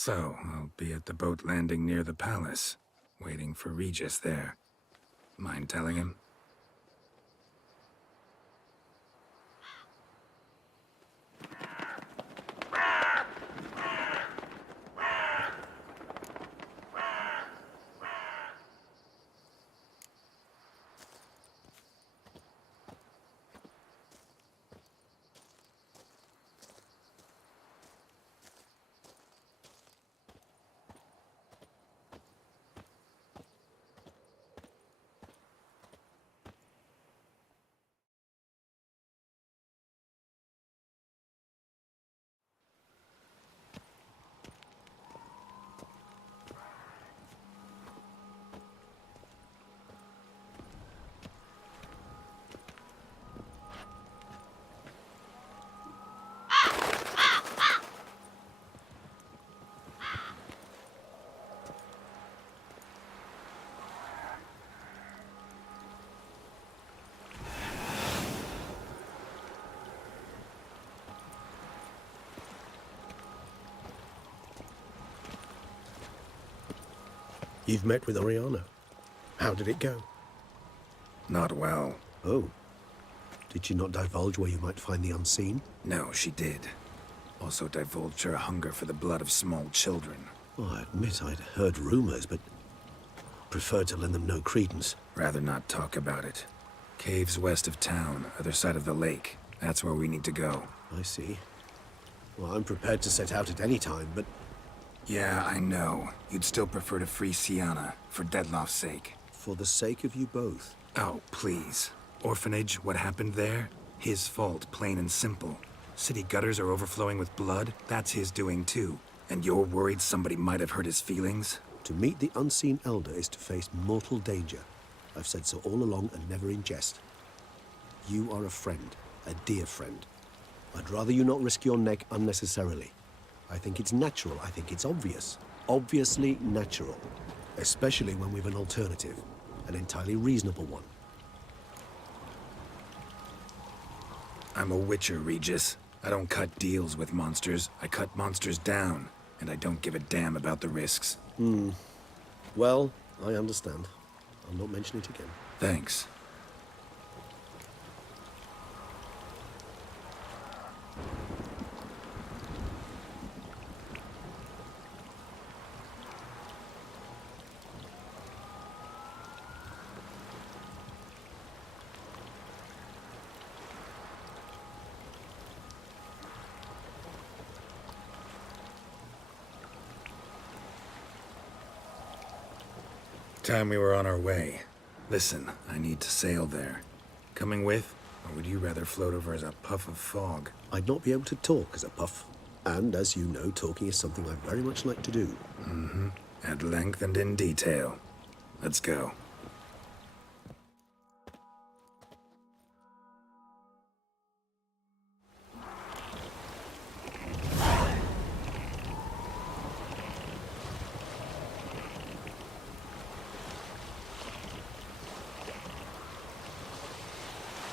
So, I'll be at the boat landing near the palace, waiting for Regis there. Mind telling him? You've met with Oriana. How did it go? Not well. Oh. Did she not divulge where you might find the unseen? No, she did. Also divulged her hunger for the blood of small children. Well, I admit I'd heard rumors, but preferred to lend them no credence. Rather not talk about it. Caves west of town, other side of the lake. That's where we need to go. I see. Well, I'm prepared to set out at any time, but... Yeah, I know. You'd still prefer to free Sienna, for Deadloff's sake. For the sake of you both. Oh, please. Orphanage, what happened there? His fault, plain and simple. City gutters are overflowing with blood. That's his doing too. And you're worried somebody might have hurt his feelings? To meet the unseen elder is to face mortal danger. I've said so all along and never in jest. You are a friend, a dear friend. I'd rather you not risk your neck unnecessarily. I think it's natural, I think it's obvious. Obviously natural. Especially when we've an alternative. An entirely reasonable one. I'm a witcher, Regis. I don't cut deals with monsters. I cut monsters down. And I don't give a damn about the risks. Well, I understand. I'll not mention it again. Thanks. Time we were on our way. Listen, I need to sail there. Coming with? Or would you rather float over as a puff of fog? I'd not be able to talk as a puff. And as you know, talking is something I very much like to do. At length and in detail. Let's go.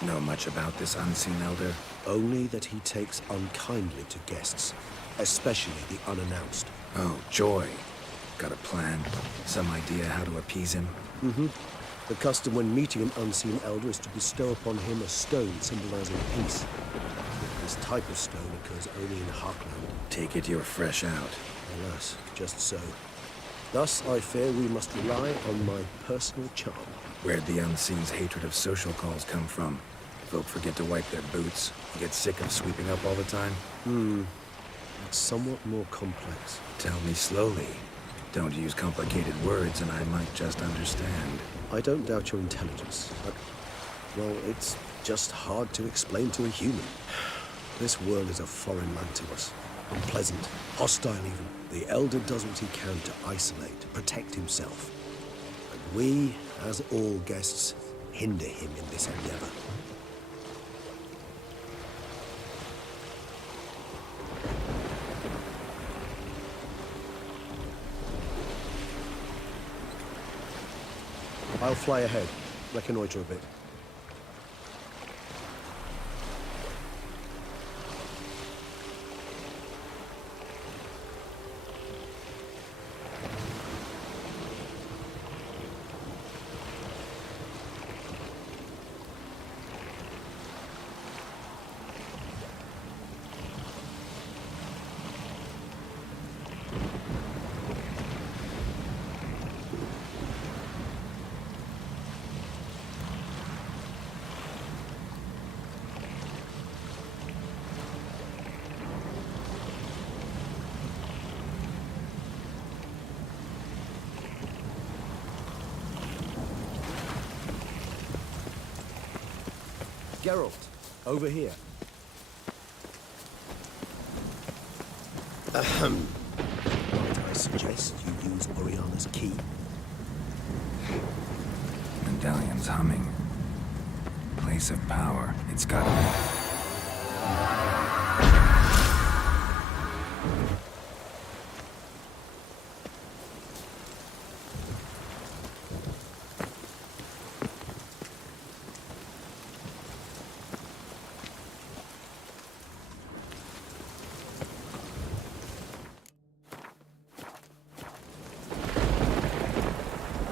Know much about this unseen elder? Only that he takes unkindly to guests, especially the unannounced. Oh, joy. Got a plan? Some idea how to appease him? The custom when meeting an unseen elder is to bestow upon him a stone symbolizing peace. This type of stone occurs only in Heartland. Take it you're fresh out. Alas, just so. Thus, I fear we must rely on my personal charm. Where'd the unseen's hatred of social calls come from? Folk forget to wipe their boots. You get sick of sweeping up all the time? It's somewhat more complex. Tell me slowly. Don't use complicated words and I might just understand. I don't doubt your intelligence, but, well, it's just hard to explain to a human. This world is a foreign land to us. Unpleasant, hostile even. The Elder does what he can to isolate, to protect himself. And we, as all guests, hinder him in this endeavor. I'll fly ahead, reconnoiter a bit. Geralt, over here. Ahem. Might I suggest you use Oriana's key? Medallion's humming. Place of power. It's gotta be.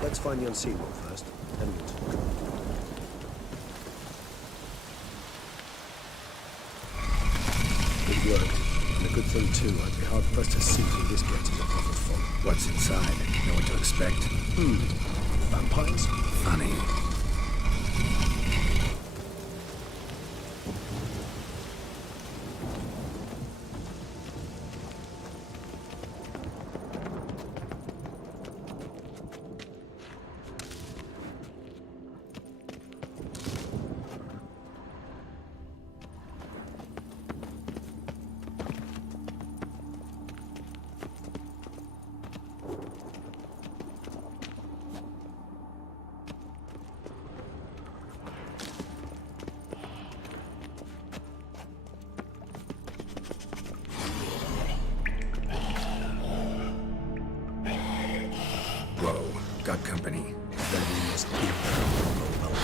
Let's find the unseen one first, then we'll talk. Good work. And a good thing, too. I'd be hard-pressed to see through this gate as a proper fog. What's inside? Know what to expect? Vampires? Funny. Whoa, got company. Then we must give them a welcome.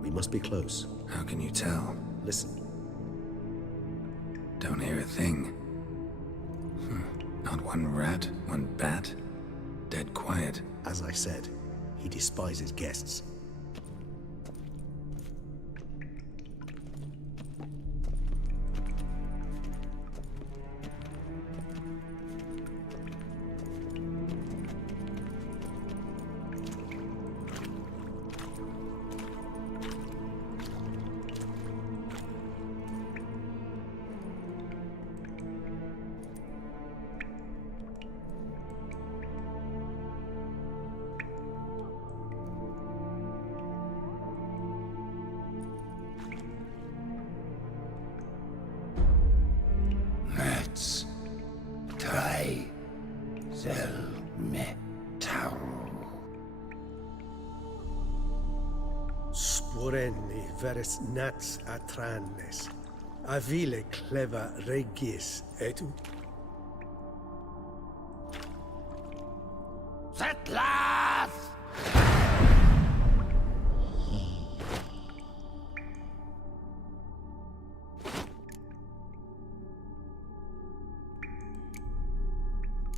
We must be close. How can you tell? Listen. Don't hear a thing. Not one rat, one bat. Dead quiet. As I said, he despises guests. Let's try metal. Sporenni veres nats atrannes, avile cleva regis etu. Settlers!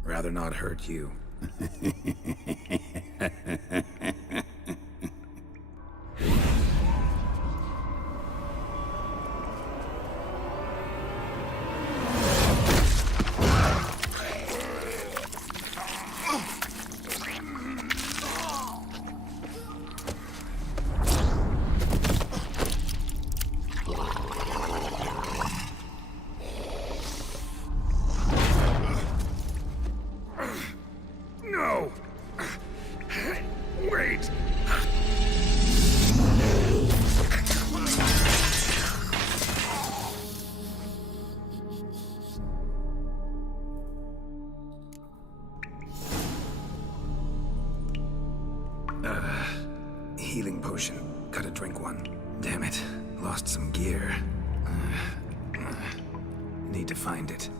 Rather not hurt you. No! healing potion. Gotta drink one. Damn it. Lost some gear. Need to find it.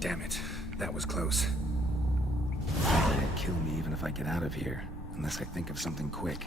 Damn it. That was close. It'll kill me even if I get out of here. Unless I think of something quick.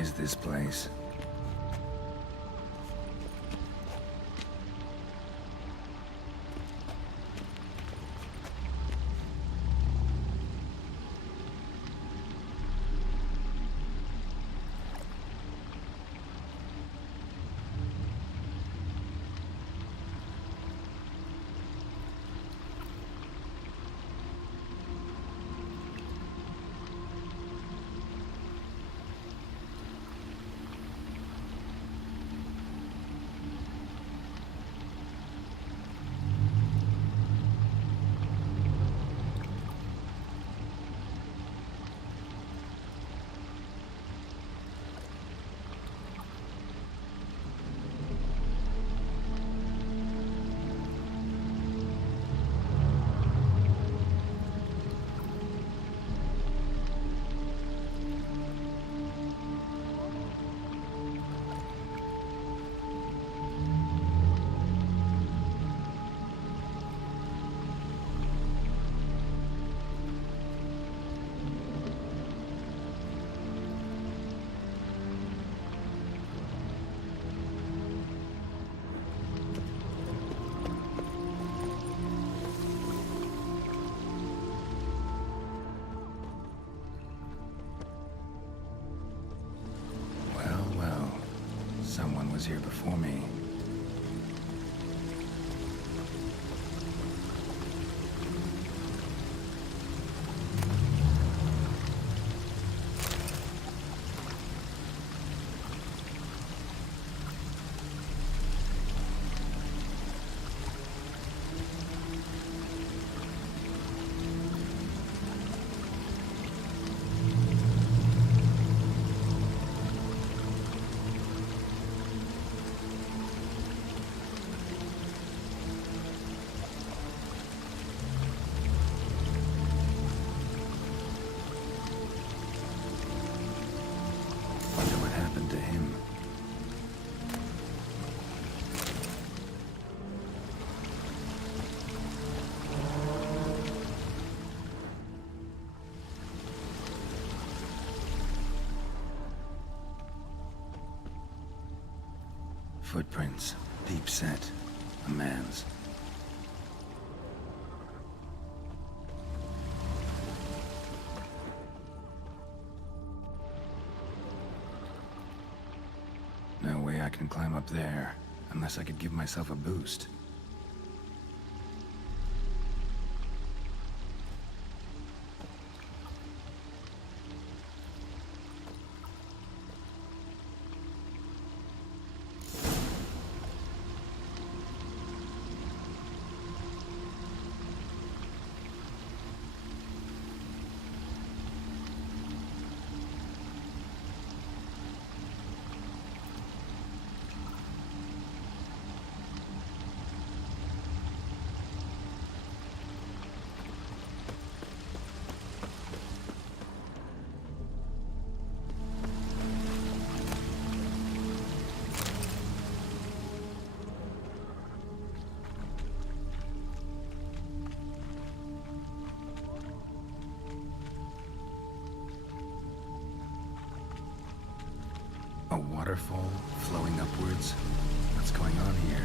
Is this place? Footprints. Deep set. A man's. No way I can climb up there, unless I could give myself a boost. A waterfall flowing upwards? What's going on here?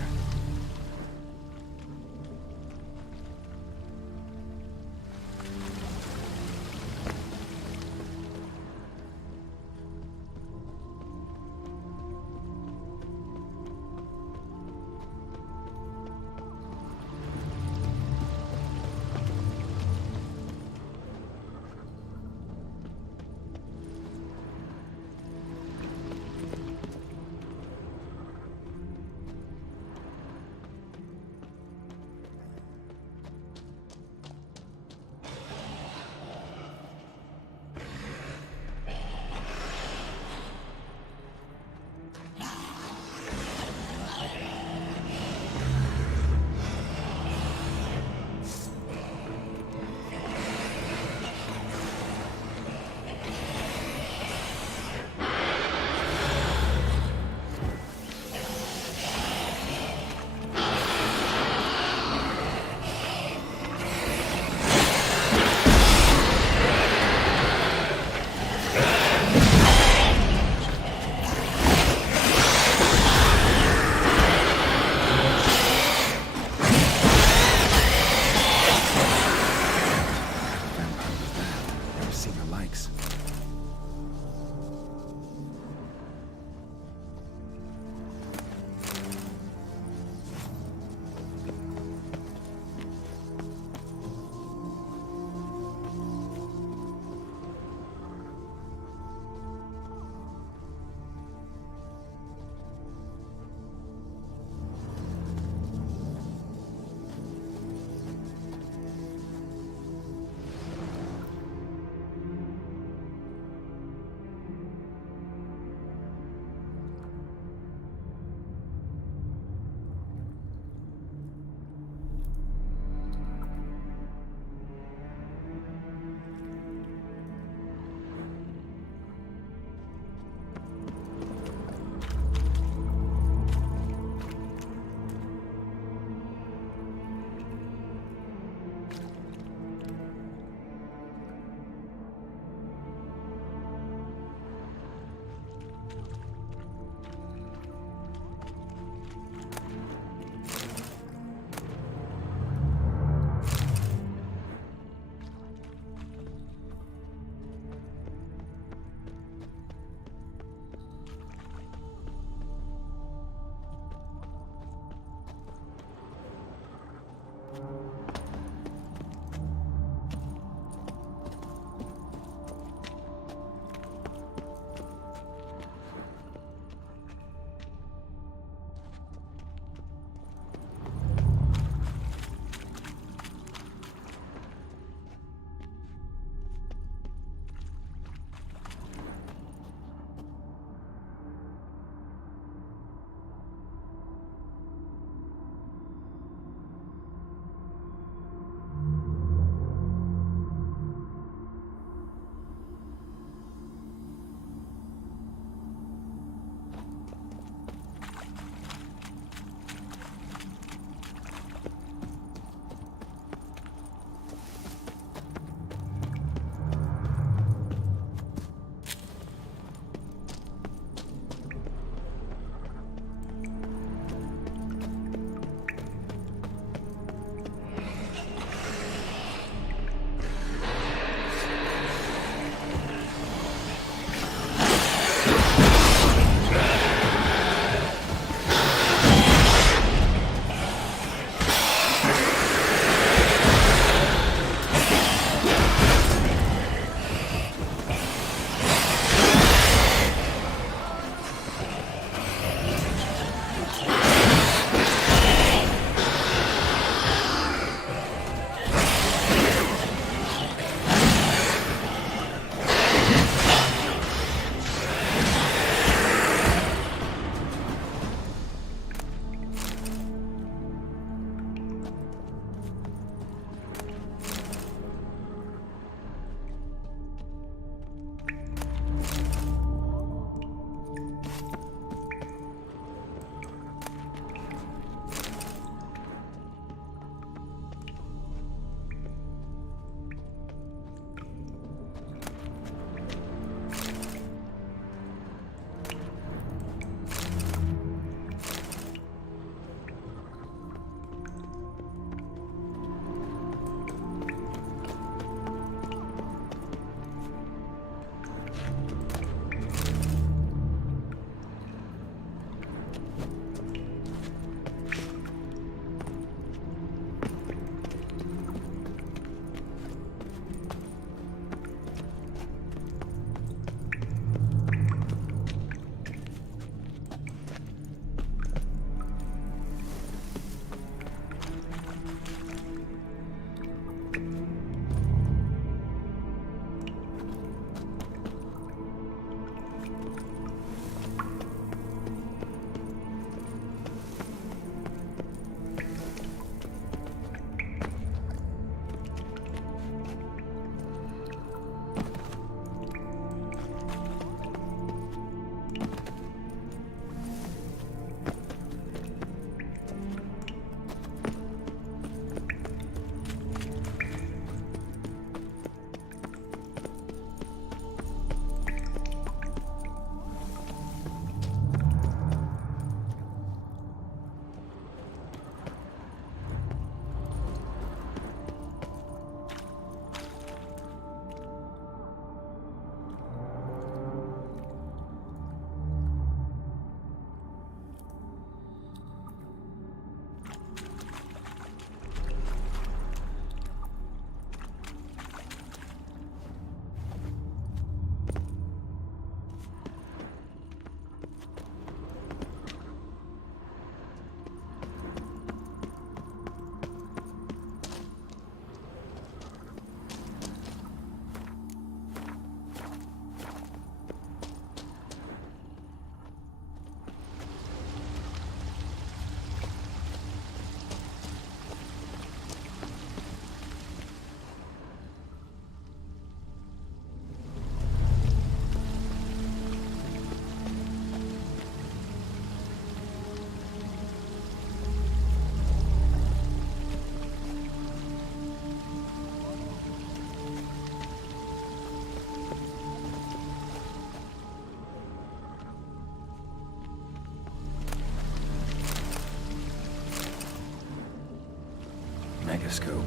Magascope.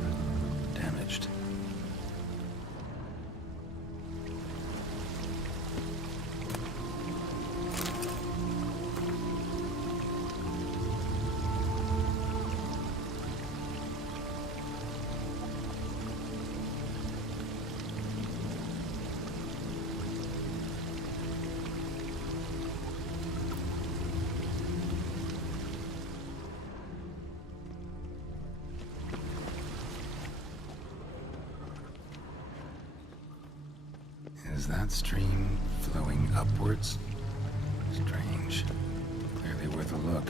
Damaged. Is that stream flowing upwards? Strange. Clearly worth a look.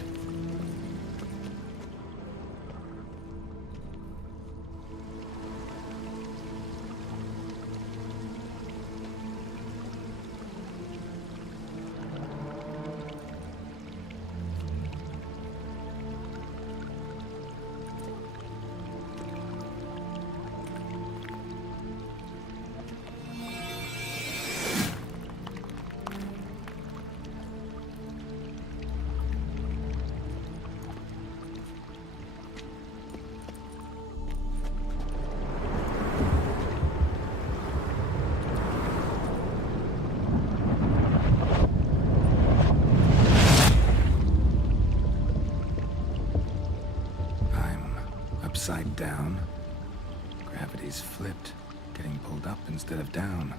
Upside down. Gravity's flipped, getting pulled up instead of down.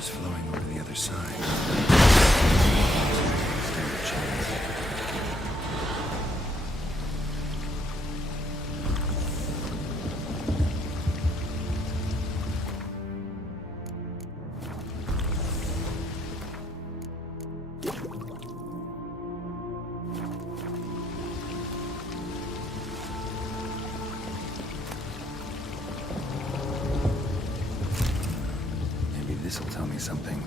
Flowing over the other side. Stand a chance. This'll tell me something.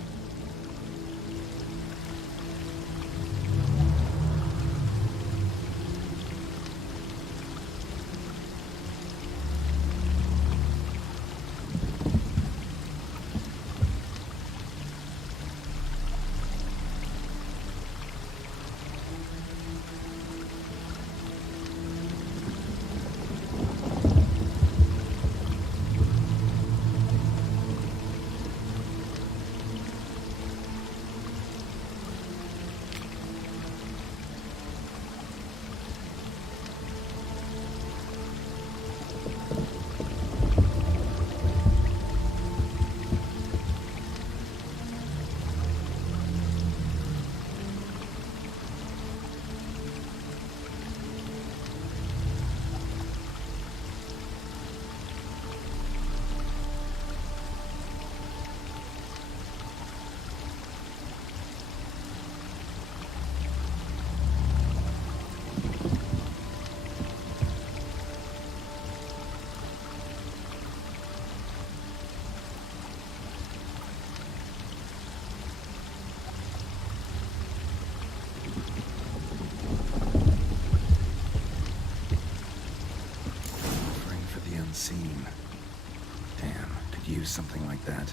something like that.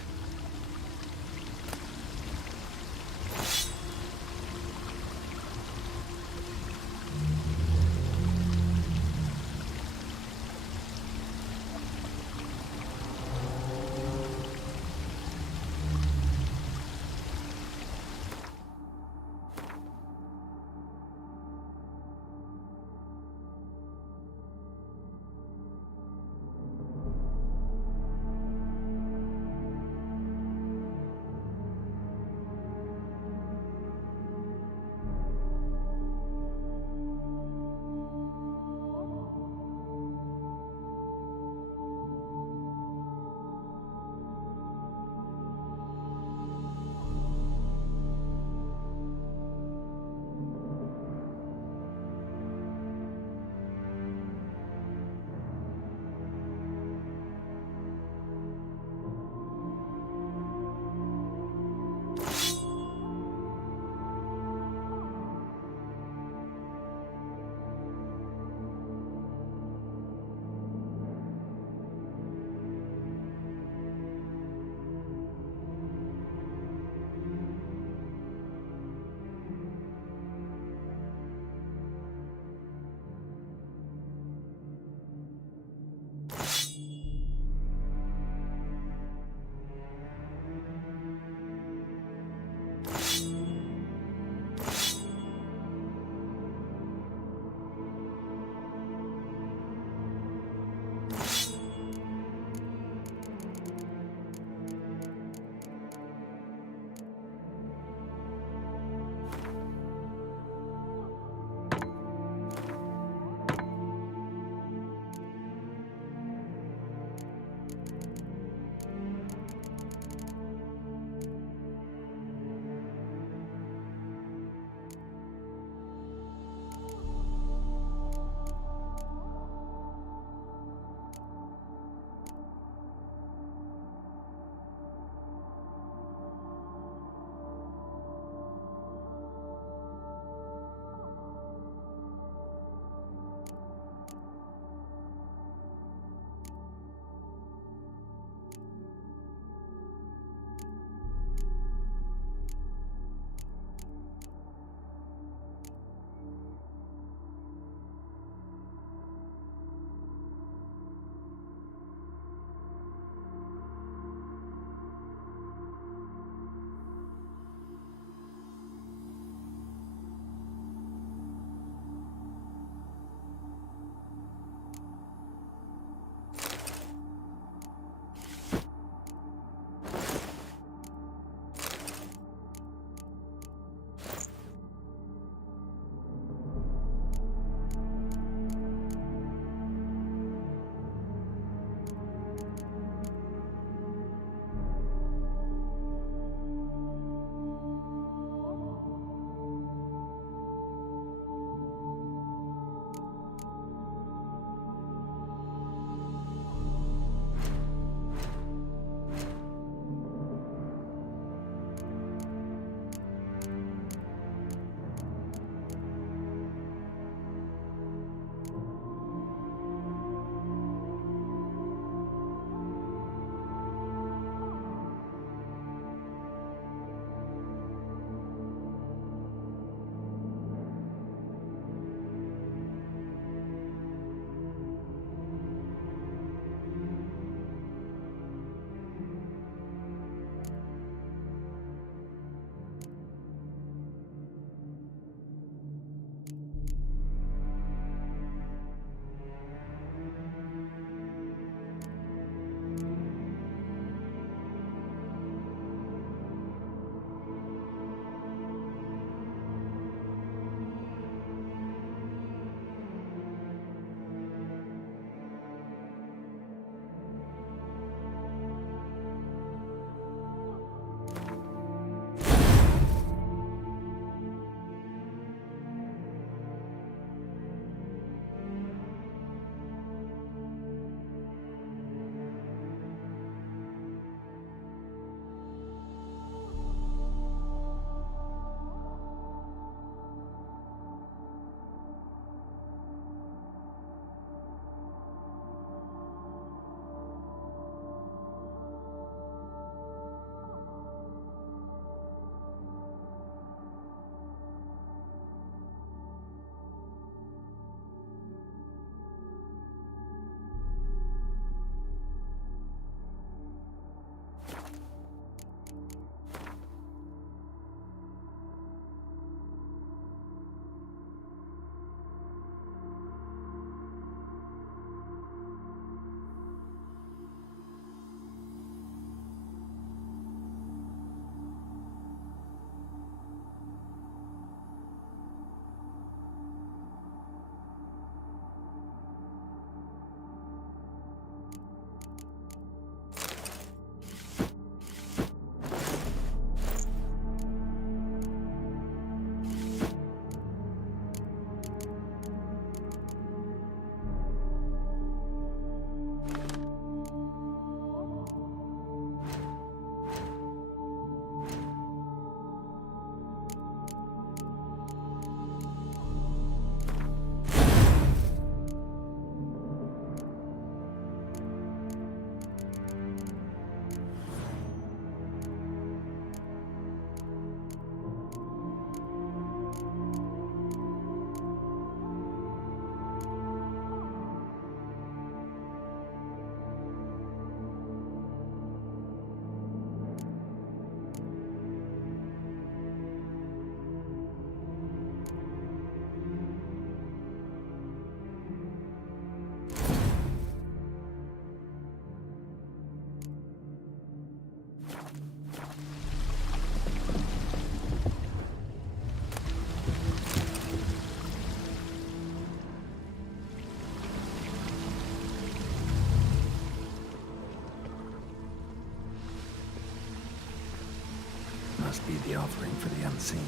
be the offering for the unseen.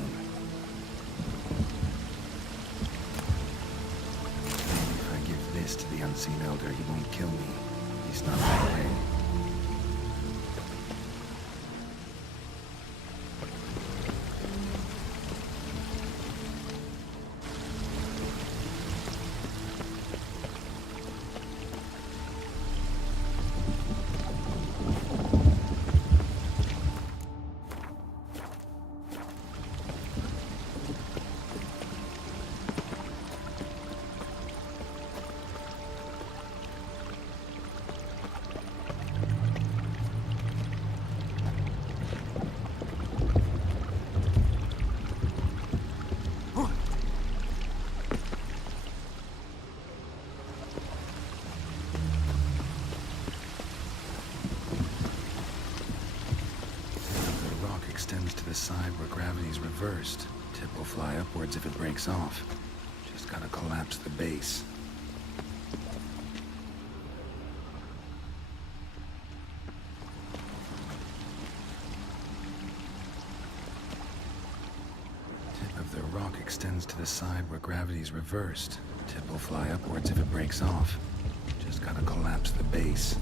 Maybe if I give this to the unseen elder, he won't kill me. He's not that way. Extends to the side where gravity's reversed. Tip will fly upwards if it breaks off. Just gotta collapse the base. Tip of the rock extends to the side where gravity's reversed. Tip will fly upwards if it breaks off. Just gotta collapse the base.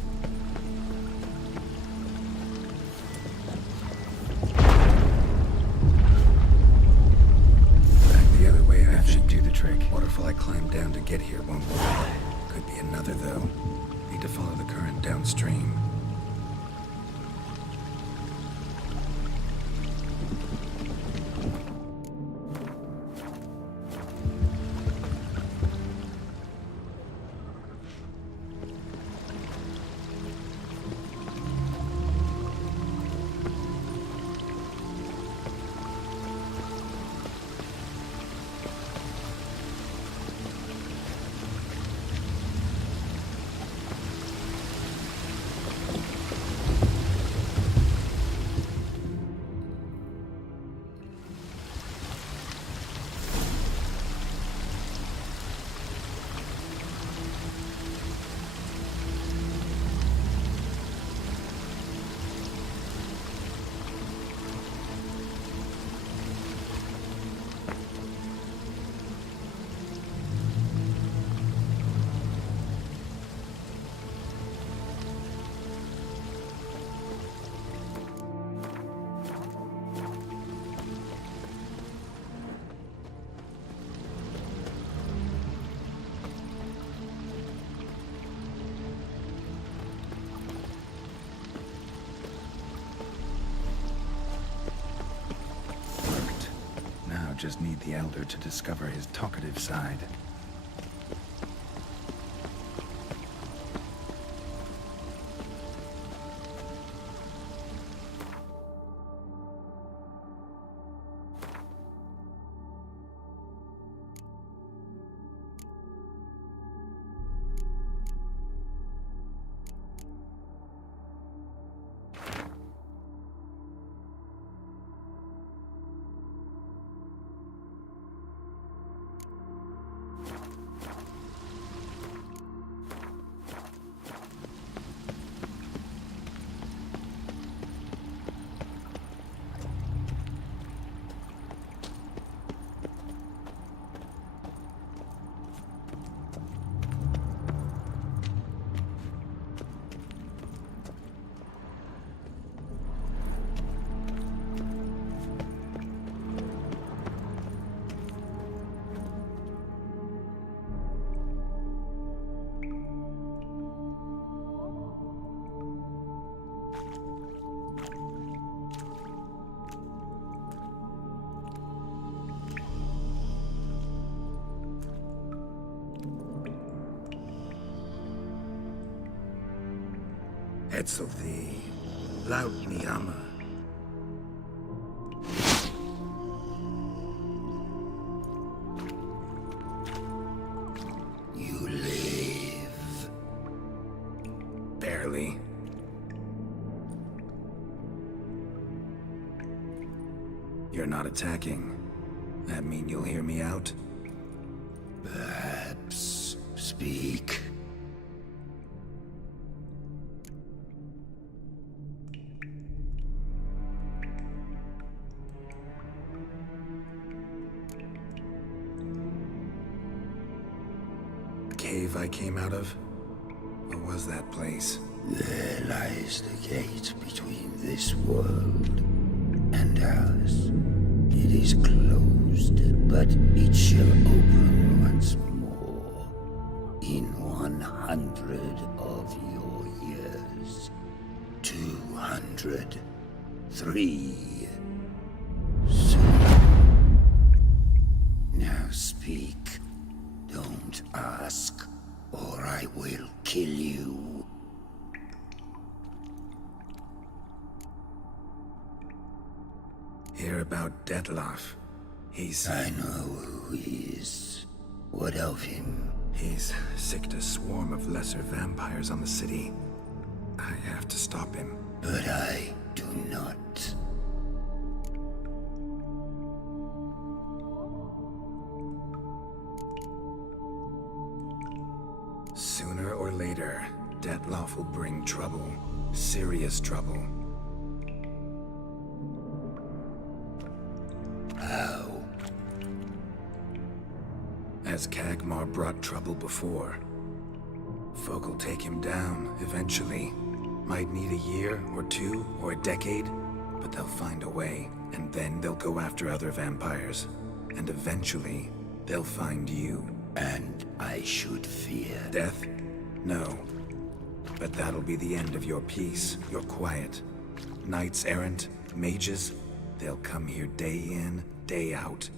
Waterfall I climbed down to get here won't work. Could be another, though. Need to follow the current downstream. Just need the Elder to discover his talkative side. Etzel thee, laut Niama. You live. Barely. You're not attacking. That mean you'll hear me out? Perhaps speak. cave I came out of? What was that place? There lies the gate between this world and ours. It is closed, but it shall open once more in 100 of your years. 203. Soon. Now speak. Don't ask, or I will kill you. Hear about Dettlaff. I know who he is. What of him? He's sicked a swarm of lesser vampires on the city. I have to stop him. But I do not. Sooner or later, Dettlaff will bring trouble. Serious trouble. How? As Kagmar brought trouble before. Folk will take him down, eventually. Might need a year, or two, or a decade, but they'll find a way. And then they'll go after other vampires. And eventually, they'll find you. And I should fear. Death? No. But that'll be the end of your peace, your quiet. Knights errant, mages, they'll come here day in, day out.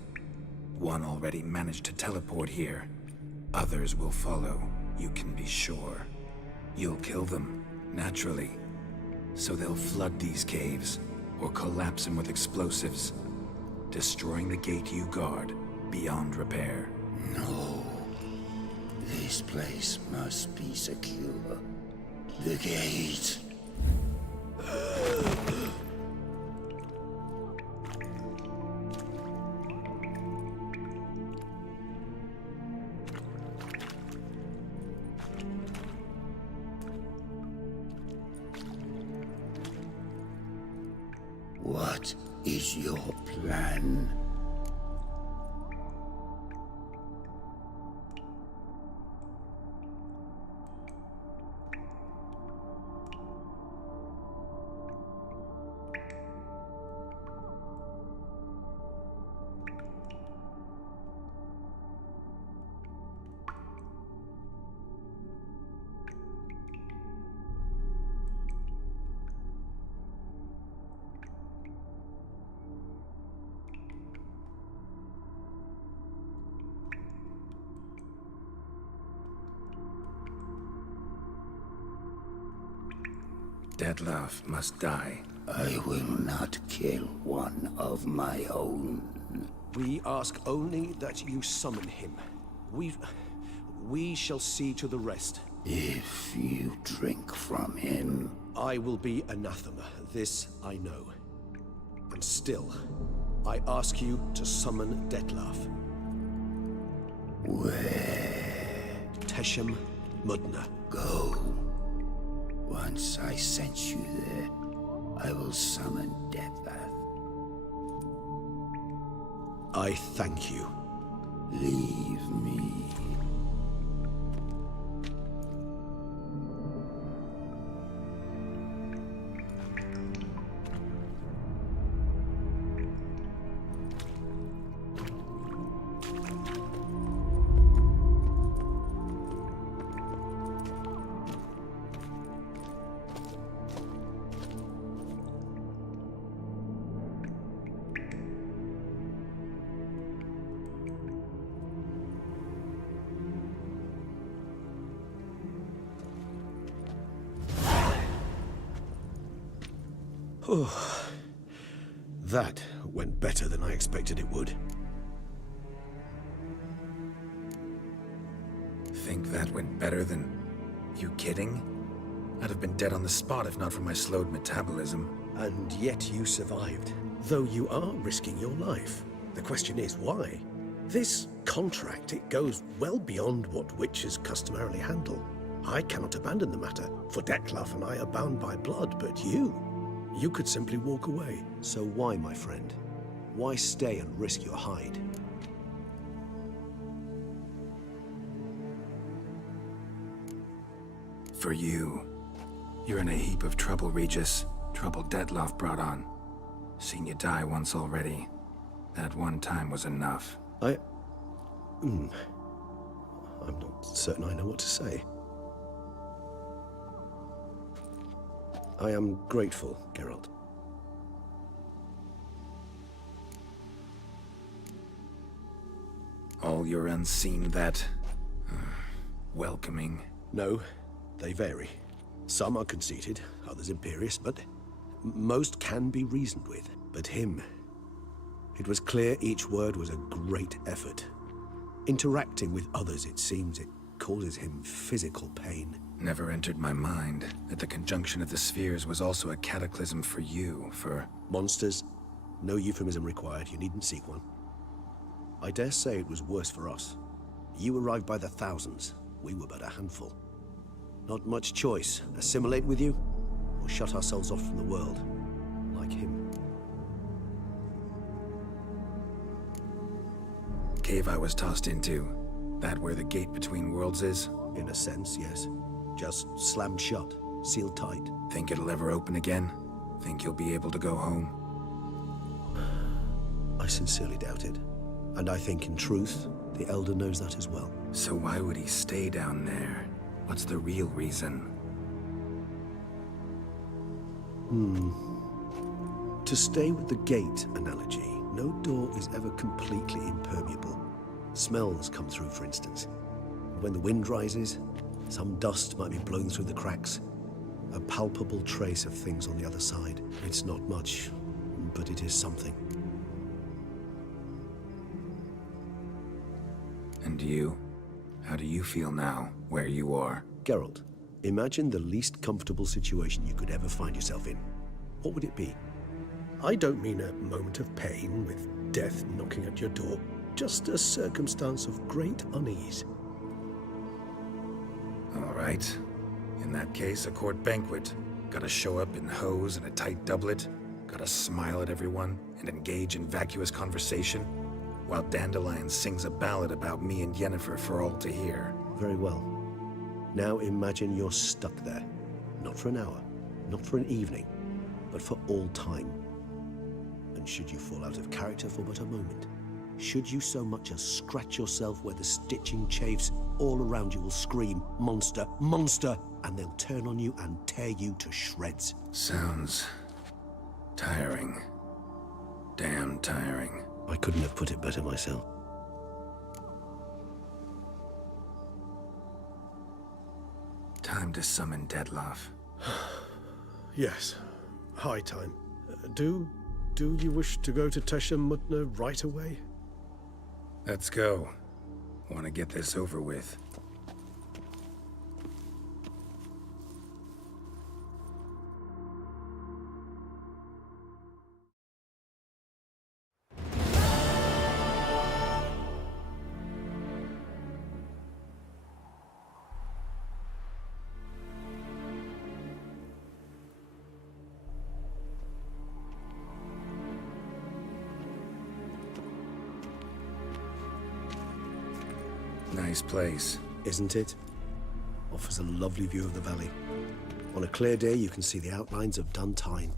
One already managed to teleport here. Others will follow, you can be sure. You'll kill them, naturally. So they'll flood these caves, or collapse them with explosives, destroying the gate you guard beyond repair. No. This place must be secure. The gate. What is your plan? Dettlaff must die. I will not kill one of my own. We ask only that you summon him. We shall see to the rest. If you drink from him, I will be anathema, this I know. And still, I ask you to summon Dettlaff. where? Teshem Mudna. Go. Once I sent you there, I will summon Dettlaff. I thank you. Leave me. That went better than I expected it would. Think that went better than... You kidding? I'd have been dead on the spot if not for my slowed metabolism. And yet you survived. Though you are risking your life. The question is, why? This contract, it goes well beyond what witches customarily handle. I cannot abandon the matter, for Dettlaff and I are bound by blood, but you could simply walk away. So why, my friend? Why stay and risk your hide? For you. You're in a heap of trouble, Regis. Trouble Detloff brought on. Seen you die once already. That one time was enough. I'm not certain I know what to say. I am grateful, Geralt. All your unseen that... welcoming. No, they vary. Some are conceited, others imperious, but most can be reasoned with. But him... It was clear each word was a great effort. Interacting with others, it seems, it causes him physical pain. Never entered my mind that the conjunction of the spheres was also a cataclysm for you, for... Monsters? No euphemism required, you needn't seek one. I dare say it was worse for us. You arrived by the thousands, we were but a handful. Not much choice, assimilate with you, or shut ourselves off from the world, like him. Cave I was tossed into. That where the gate between worlds is? In a sense, yes. Just slammed shut, sealed tight. Think it'll ever open again? Think you'll be able to go home? I sincerely doubt it. And I think, in truth, the Elder knows that as well. So why would he stay down there? What's the real reason? To stay with the gate analogy, no door is ever completely impermeable. Smells come through, for instance. When the wind rises, some dust might be blown through the cracks. A palpable trace of things on the other side. It's not much, but it is something. And you? How do you feel now, where you are? Geralt, imagine the least comfortable situation you could ever find yourself in. What would it be? I don't mean a moment of pain with death knocking at your door. Just a circumstance of great unease. All right. In that case, a court banquet. Gotta show up in hose and a tight doublet. Gotta smile at everyone and engage in vacuous conversation. While Dandelion sings a ballad about me and Yennefer for all to hear. Very well. Now imagine you're stuck there. Not for an hour, not for an evening, but for all time. And should you fall out of character for but a moment, should you so much as scratch yourself where the stitching chafes, all around you will scream, "Monster, monster!" and they'll turn on you and tear you to shreds. Sounds... tiring. Damn tiring. I couldn't have put it better myself. Time to summon Detloff. Yes, high time. Do you wish to go to Tesha Mutna right away? Let's go. Want to get this over with. Nice place. Isn't it? Offers a lovely view of the valley. On a clear day, you can see the outlines of Duntine.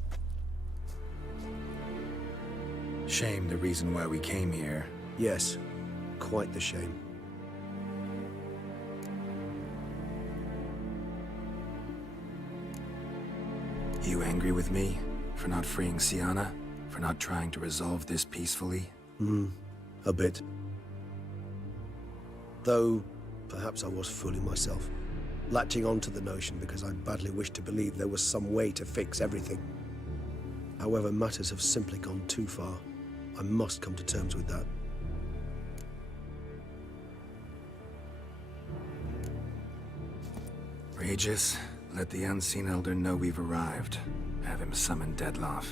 Shame the reason why we came here. Yes, quite the shame. You angry with me? For not freeing Sienna? For not trying to resolve this peacefully? A bit. Though, perhaps I was fooling myself. Latching on to the notion because I badly wished to believe there was some way to fix everything. However, matters have simply gone too far. I must come to terms with that. Regis, let the Unseen Elder know we've arrived. Have him summon Detloff.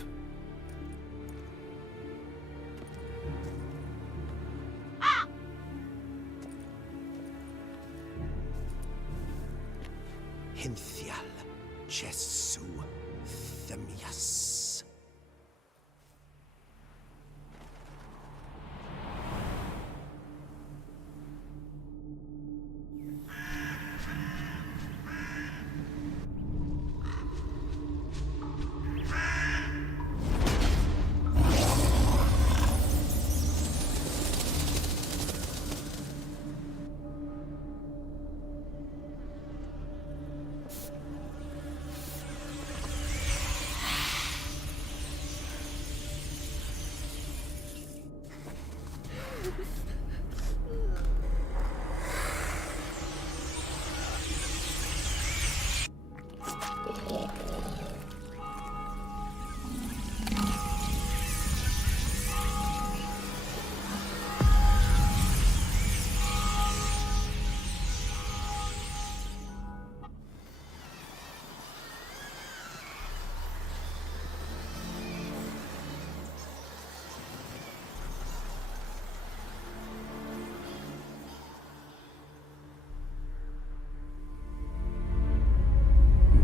Hinthial Jesu Themias.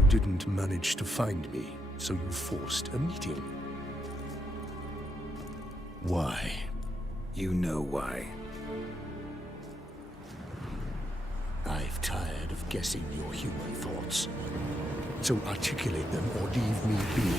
didn't manage to find me, so you forced a meeting. Why? You know why. I've tired of guessing your human thoughts. So articulate them or leave me be.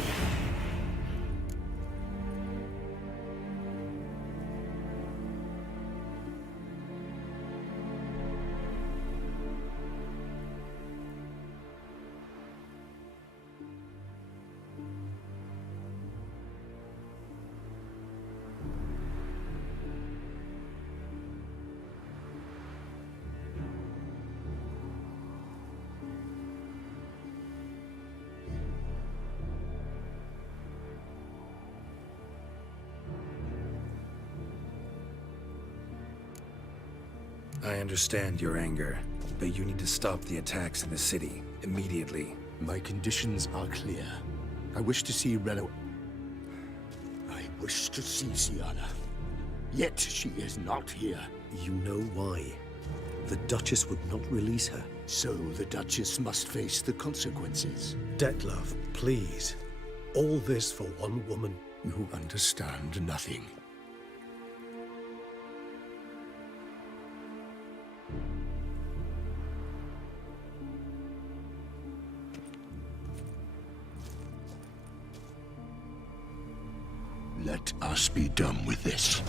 I understand your anger, but you need to stop the attacks in the city immediately. My conditions are clear. I wish to see Reno. I wish to see Sienna. Yet she is not here. You know why. The Duchess would not release her. So the Duchess must face the consequences. Detlef, please. All this for one woman. You understand nothing. Let us be done with this.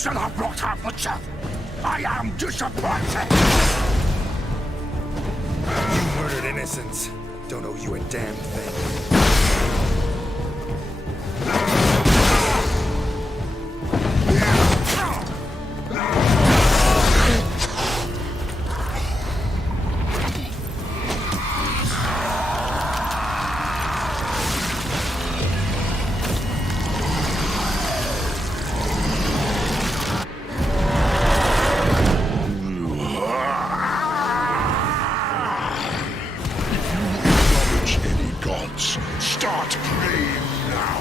should have brought her butcher. I am disappointed. You murdered innocents. Don't owe you a damn thing. Any gods, start praying now.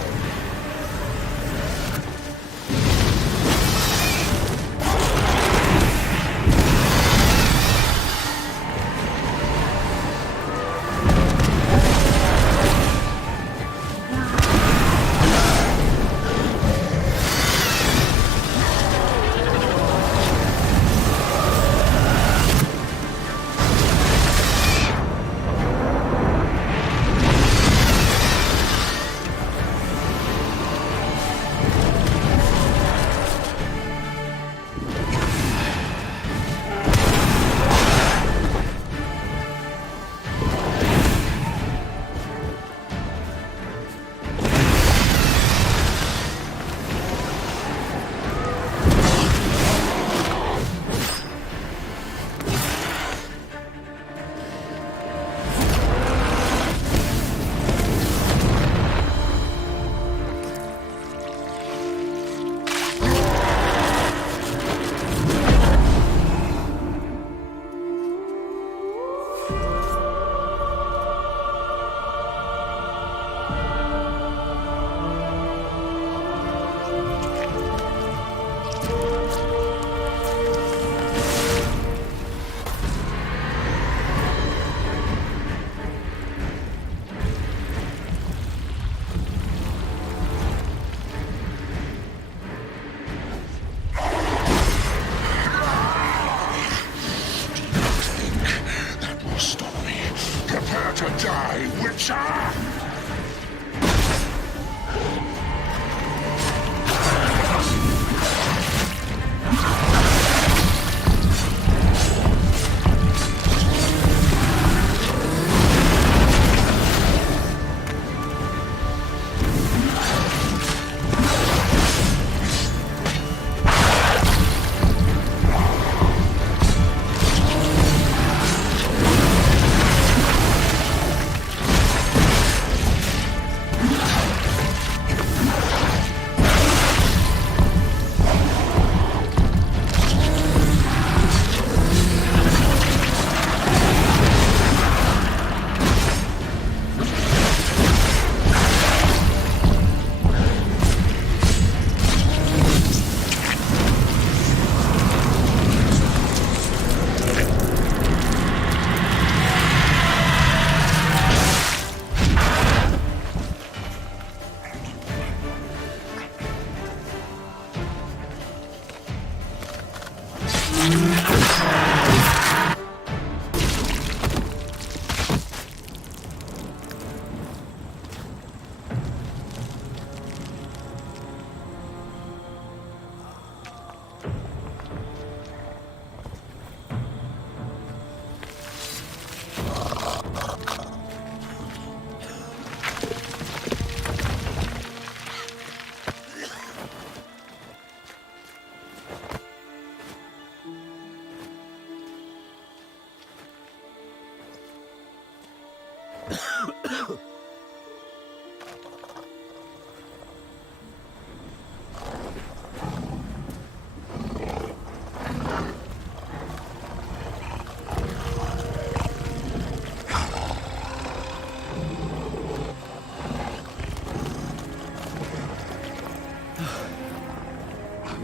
Prepare to die, Witcher!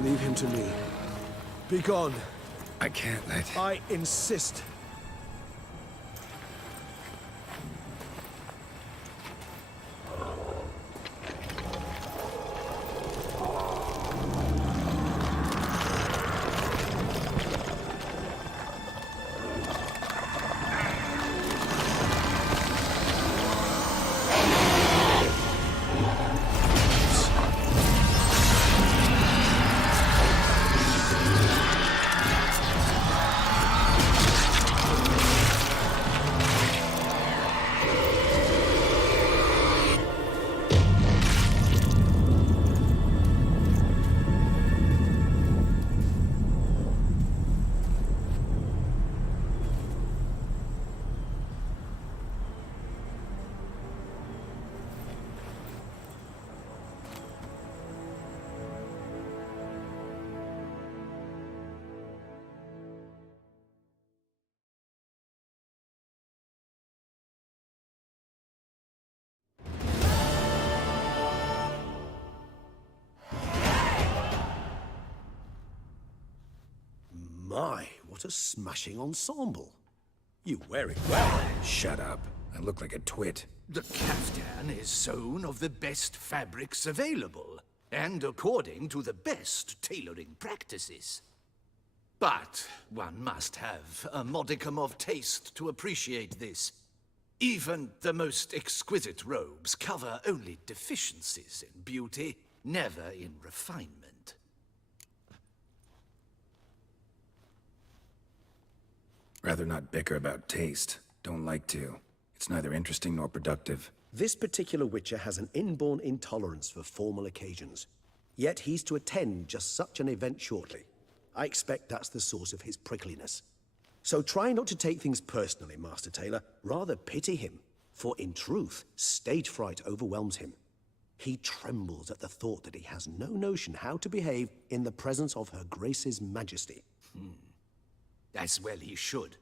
Leave him to me. Be gone. I can't let... I insist. My, what a smashing ensemble. You wear it well. Shut up. I look like a twit. The caftan is sewn of the best fabrics available, and according to the best tailoring practices. But one must have a modicum of taste to appreciate this. Even the most exquisite robes cover only deficiencies in beauty, never in refinement. Rather not bicker about taste. Don't like to. It's neither interesting nor productive. This particular Witcher has an inborn intolerance for formal occasions. Yet he's to attend just such an event shortly. I expect that's the source of his prickliness. So try not to take things personally, Master Taylor. Rather pity him. For in truth, stage fright overwhelms him. He trembles at the thought that he has no notion how to behave in the presence of Her Grace's Majesty. As well he should.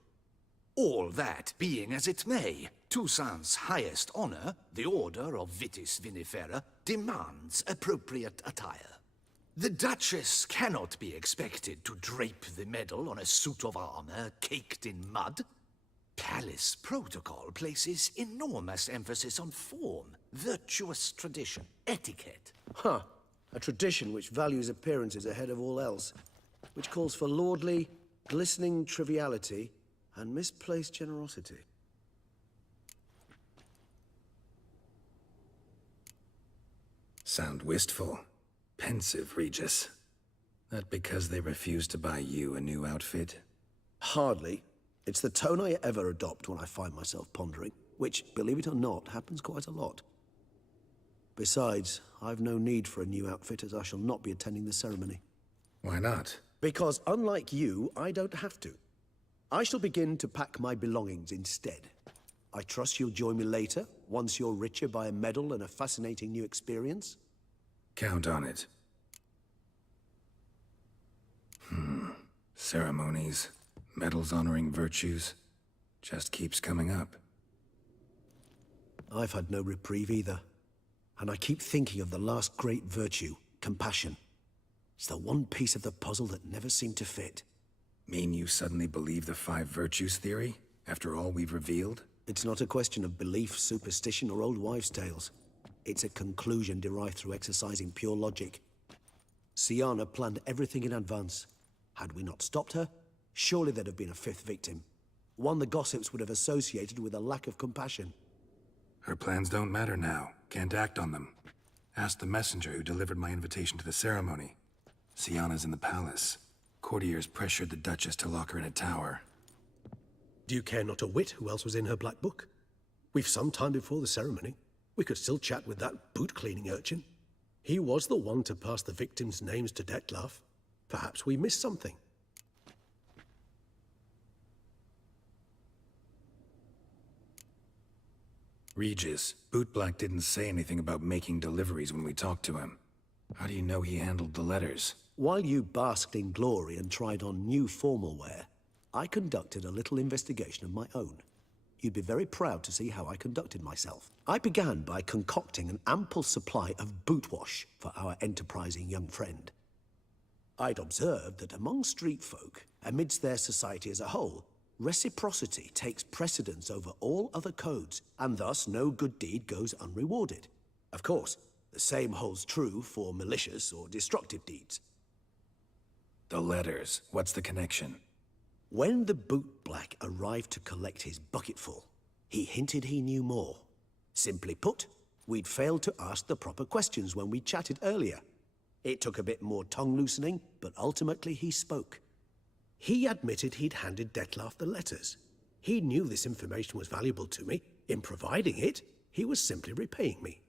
All that being as it may, Toussaint's highest honor, the Order of Vitis Vinifera, demands appropriate attire. The Duchess cannot be expected to drape the medal on a suit of armor caked in mud. Palace protocol places enormous emphasis on form, virtuous tradition, etiquette. Huh. A tradition which values appearances ahead of all else. Which calls for lordly, glistening triviality and misplaced generosity. Sound wistful. Pensive, Regis. That because they refuse to buy you a new outfit? Hardly. It's the tone I ever adopt when I find myself pondering, which, believe it or not, happens quite a lot. Besides, I've no need for a new outfit as I shall not be attending the ceremony. Why not? Because unlike you, I don't have to. I shall begin to pack my belongings instead. I trust you'll join me later, once you're richer by a medal and a fascinating new experience? Count on it. Ceremonies, medals honoring virtues, just keeps coming up. I've had no reprieve either. And I keep thinking of the last great virtue, compassion. It's the one piece of the puzzle that never seemed to fit. Mean you suddenly believe the 5 virtues theory, after all we've revealed? It's not a question of belief, superstition, or old wives' tales. It's a conclusion derived through exercising pure logic. Siana planned everything in advance. Had we not stopped her, surely there'd have been a 5th victim. One the gossips would have associated with a lack of compassion. Her plans don't matter now. Can't act on them. Ask the messenger who delivered my invitation to the ceremony. Siana's in the palace. Courtiers pressured the Duchess to lock her in a tower. Do you care not a whit who else was in her black book? We've some time before the ceremony. We could still chat with that boot-cleaning urchin. He was the one to pass the victims' names to Dettlaff. Perhaps we missed something. Regis, Bootblack didn't say anything about making deliveries when we talked to him. How do you know he handled the letters? While you basked in glory and tried on new formal wear, I conducted a little investigation of my own. You'd be very proud to see how I conducted myself. I began by concocting an ample supply of boot wash for our enterprising young friend. I'd observed that among street folk, amidst their society as a whole, reciprocity takes precedence over all other codes, and thus no good deed goes unrewarded. Of course, the same holds true for malicious or destructive deeds. The letters. What's the connection? When the bootblack arrived to collect his bucketful, he hinted he knew more. Simply put, we'd failed to ask the proper questions when we chatted earlier. It took a bit more tongue-loosening, but ultimately he spoke. He admitted he'd handed Dettlaff the letters. He knew this information was valuable to me. In providing it, he was simply repaying me.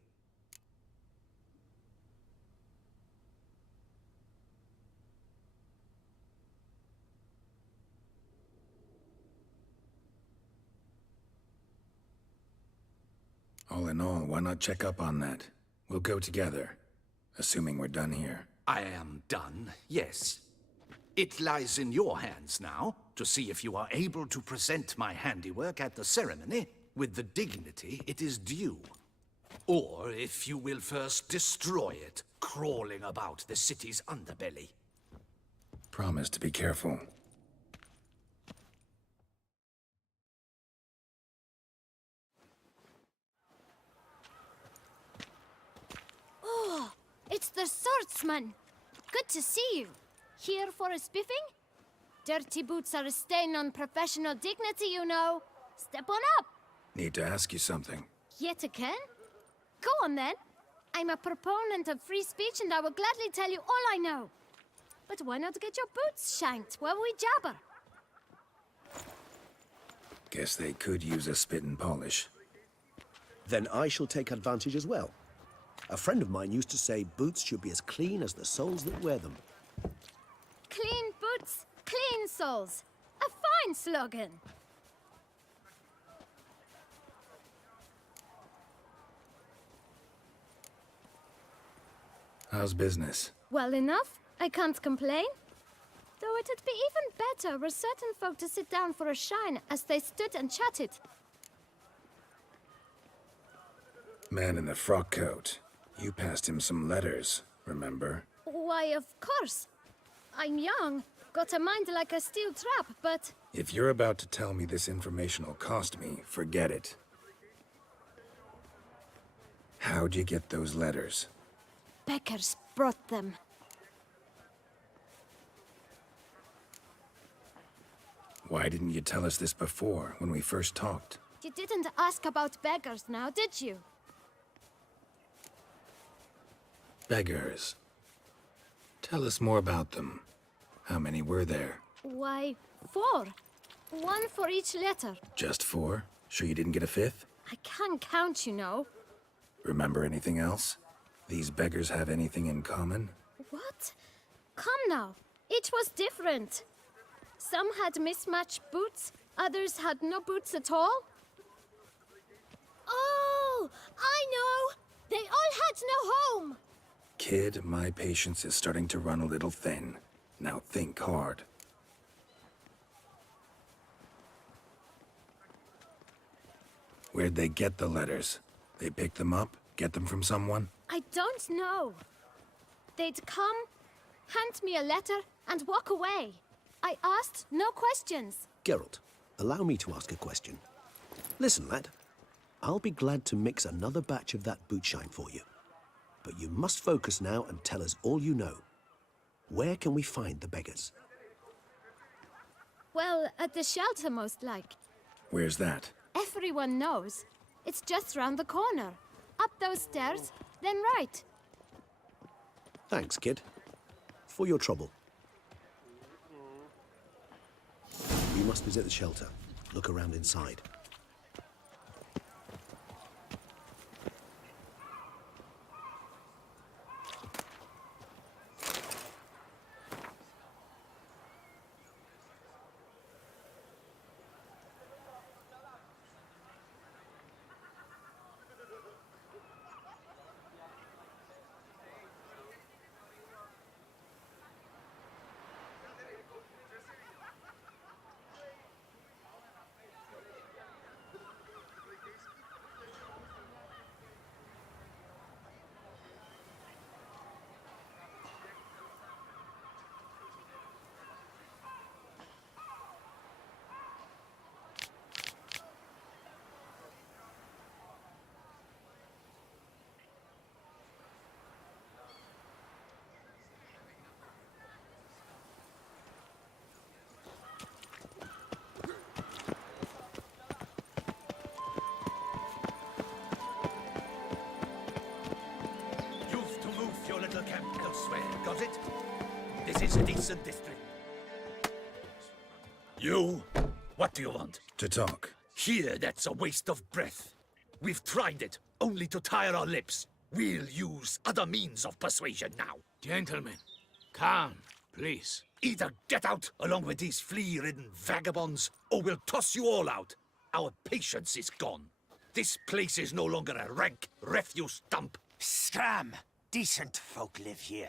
All in all, why not check up on that? We'll go together, assuming we're done here. I am done, yes. It lies in your hands now to see if you are able to present my handiwork at the ceremony with the dignity it is due. Or if you will first destroy it, crawling about the city's underbelly. Promise to be careful. the swordsman. Good to see you. Here for a spiffing? Dirty boots are a stain on professional dignity, you know. Step on up. Need to ask you something. Yet again? Go on then. I'm a proponent of free speech and I will gladly tell you all I know. But why not get your boots shanked while we jabber? Guess they could use a spit and polish. Then I shall take advantage as well. A friend of mine used to say boots should be as clean as the soles that wear them. Clean boots, clean soles. A fine slogan. How's business? Well enough. I can't complain. Though it'd be even better were certain folk to sit down for a shine as they stood and chatted. Man in the frock coat. You passed him some letters, remember? Why, of course. I'm young, got a mind like a steel trap, but... If you're about to tell me this information will cost me, forget it. How'd you get those letters? Beggars brought them. Why didn't you tell us this before, when we first talked? You didn't ask about beggars now, did you? Beggars. Tell us more about them. How many were there? Why, 4. 1 for each letter. Just 4? Sure you didn't get a 5th? I can't count, you know. Remember anything else? These beggars have anything in common? What? Come now. Each was different. Some had mismatched boots, others had no boots at all. Oh, I know! They all had no home! Kid, my patience is starting to run a little thin. Now think hard. Where'd they get the letters? They pick them up? Get them from someone? I don't know. They'd come, hand me a letter, and walk away. I asked no questions. Geralt, allow me to ask a question. Listen, lad. I'll be glad to mix another batch of that bootshine for you. But you must focus now and tell us all you know. Where can we find the beggars? Well, at the shelter, most like. Where's that? Everyone knows. It's just round the corner. Up those stairs, then right. Thanks, kid. For your trouble. We must visit the shelter. Look around inside. Camp elsewhere, got it? This is a decent district. You? What do you want? To talk. Here, that's a waste of breath. We've tried it, only to tire our lips. We'll use other means of persuasion now. Gentlemen, calm, please. Either get out along with these flea-ridden vagabonds, or we'll toss you all out. Our patience is gone. This place is no longer a rank refuse dump. Scram! Decent folk live here.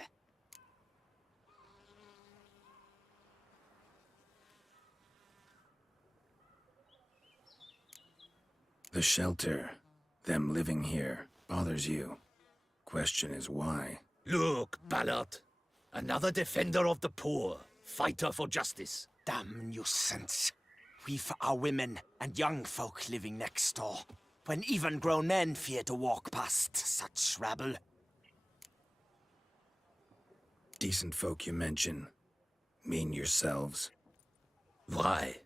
The shelter, them living here, bothers you. Question is why? Look, Ballard. Another defender of the poor. Fighter for justice. Damn nuisance. We've our women and young folk living next door, when even grown men fear to walk past such rabble. decent folk you mention mean yourselves? Why?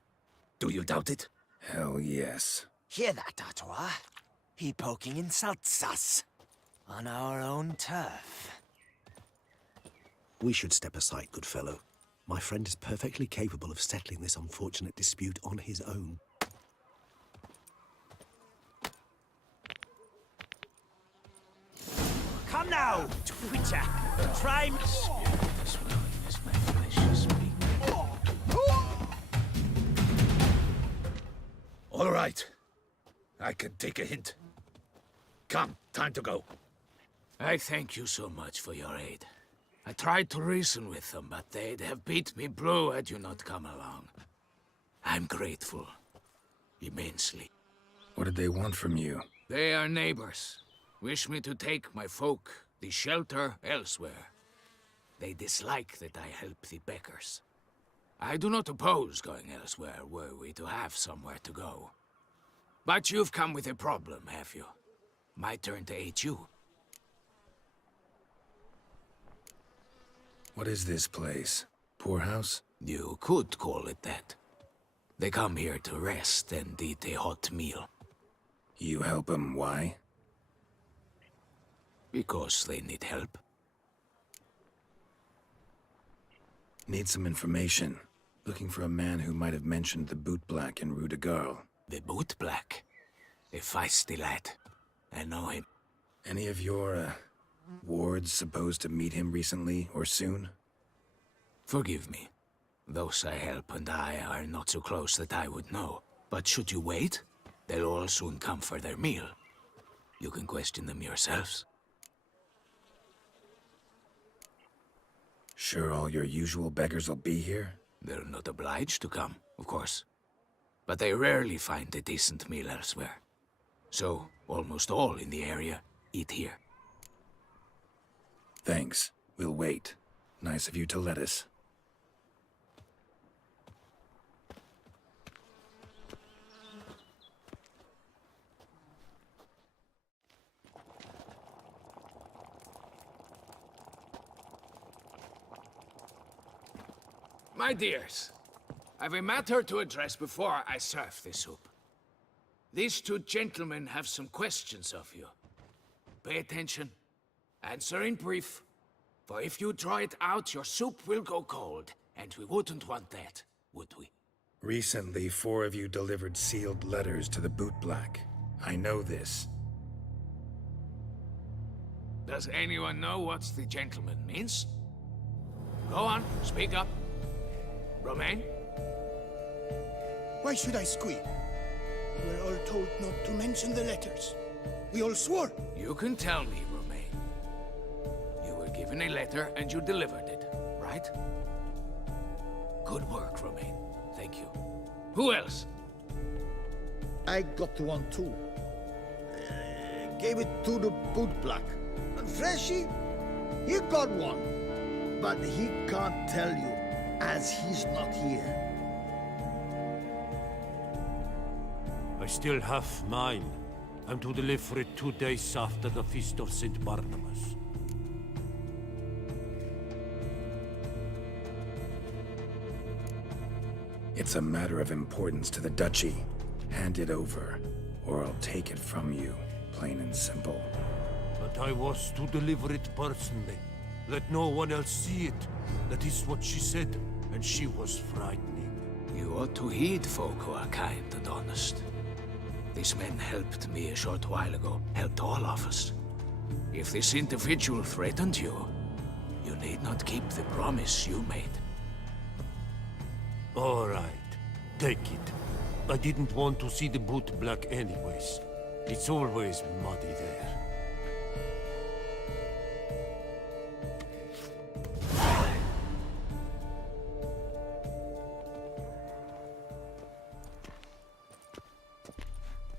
Do you doubt it? Hell yes. Hear that, Artois? He poking insults us. On our own turf. We should step aside, good fellow. My friend is perfectly capable of settling this unfortunate dispute on his own. Come now, Twitcher. Try me. All right. I can take a hint. Come, time to go. I thank you so much for your aid. I tried to reason with them, but they'd have beat me blue had you not come along. I'm grateful. Immensely. What did they want from you? They are neighbors. Wish me to take my folk, the shelter, elsewhere. They dislike that I help the beggars. I do not oppose going elsewhere were we to have somewhere to go. But you've come with a problem, have you? My turn to aid you. What is this place? Poorhouse? You could call it that. They come here to rest and eat a hot meal. You help them, why? Because they need help. Need some information. Looking for a man who might have mentioned the boot black in Rue de Garl. The boot black? A feisty lad. I know him. Any of your, wards supposed to meet him recently or soon? Forgive me. Those I help and I are not so close that I would know. But should you wait, they'll all soon come for their meal. You can question them yourselves. Sure all your usual beggars will be here? They're not obliged to come, of course. But they rarely find a decent meal elsewhere. So, almost all in the area eat here. Thanks. We'll wait. Nice of you to let us. My dears, I've a matter to address before I serve the soup. These two gentlemen have some questions of you. Pay attention. Answer in brief. For if you draw it out, your soup will go cold. And we wouldn't want that, would we? Recently, 4 of you delivered sealed letters to the boot black. I know this. Does anyone know what the gentleman means? Go on, speak up. Romain? Why should I squeal? We were all told not to mention the letters. We all swore. You can tell me, Romain. You were given a letter and you delivered it, right? Good work, Romain. Thank you. Who else? I got one too. Gave it to the boot black. And Freshy, he got one. But he can't tell you, as he's not here. I still have mine. I'm to deliver it 2 days after the Feast of St. Barnabas. It's a matter of importance to the Duchy. Hand it over, or I'll take it from you, plain and simple. But I was to deliver it personally. Let no one else see it. That is what she said, and she was frightening. You ought to heed folk who are kind and honest. These men helped me a short while ago, helped all of us. If this individual threatened you, you need not keep the promise you made. All right, take it. I didn't want to see the boot black anyways. It's always muddy there.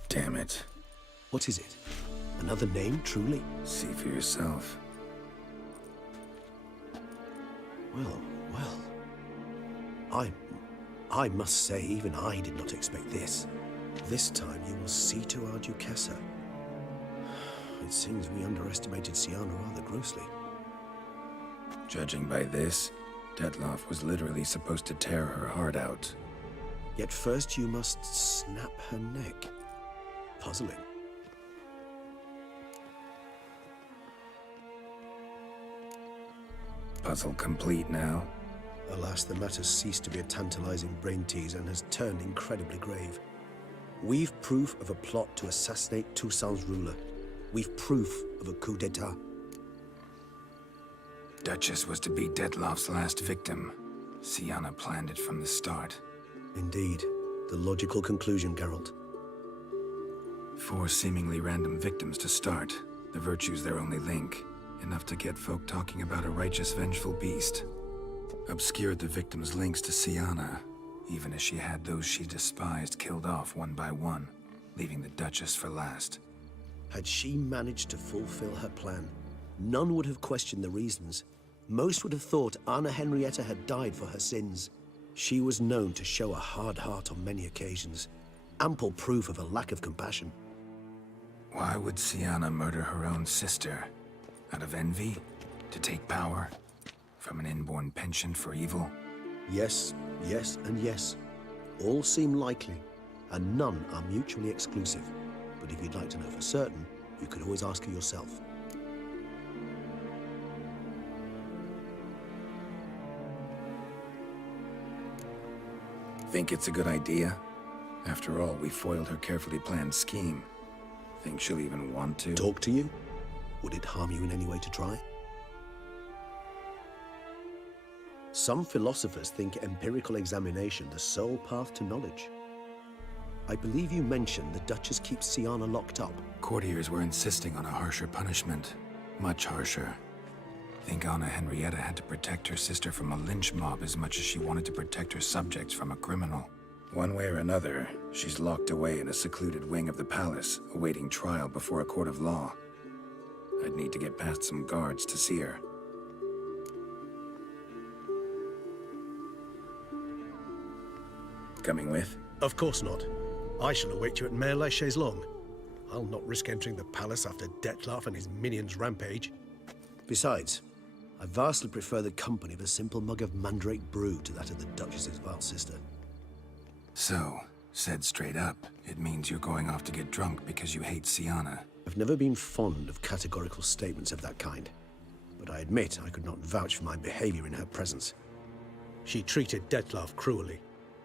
Damn it. What is it? Another name, truly? See for yourself. Well, well. I must say, even I did not expect this. This time you will see to our Duchessa. It seems we underestimated Siana rather grossly. Judging by this, Detloff was literally supposed to tear her heart out. Yet first you must snap her neck. Puzzling. Puzzle complete now. Alas, the matter's ceased to be a tantalizing brain tease and has turned incredibly grave. We've proof of a plot to assassinate Toussaint's ruler. We've proof of a coup d'etat. Duchess was to be Detloff's last victim. Sienna planned it from the start. Indeed. The logical conclusion, Geralt. 4 seemingly random victims to start. The virtue's their only link. Enough to get folk talking about a righteous, vengeful beast. Obscured the victims' links to Sienna, even as she had those she despised killed off one by one, leaving the Duchess for last. Had she managed to fulfill her plan, none would have questioned the reasons. Most would have thought Anna Henrietta had died for her sins. She was known to show a hard heart on many occasions. Ample proof of a lack of compassion. Why would Sienna murder her own sister? Out of envy? To take power? From an inborn penchant for evil? Yes, yes, and yes. All seem likely, and none are mutually exclusive. But if you'd like to know for certain, you could always ask her yourself. Think it's a good idea? After all, we foiled her carefully planned scheme. Think she'll even want to? Talk to you? Would it harm you in any way to try? Some philosophers think empirical examination the sole path to knowledge. I believe you mentioned the Duchess keeps Sienna locked up. Courtiers were insisting on a harsher punishment. Much harsher. Think Anna Henrietta had to protect her sister from a lynch mob as much as she wanted to protect her subjects from a criminal. One way or another, she's locked away in a secluded wing of the palace, awaiting trial before a court of law. I'd need to get past some guards to see her. Coming with? Of course not. I shall await you at Mare la Chaise-Longue. I'll not risk entering the palace after Detloff and his minions rampage. Besides, I vastly prefer the company of a simple mug of mandrake brew to that of the Duchess's vile sister. So, said straight up, it means you're going off to get drunk because you hate Sienna. I've never been fond of categorical statements of that kind, but I admit I could not vouch for my behavior in her presence. She treated Detloff cruelly.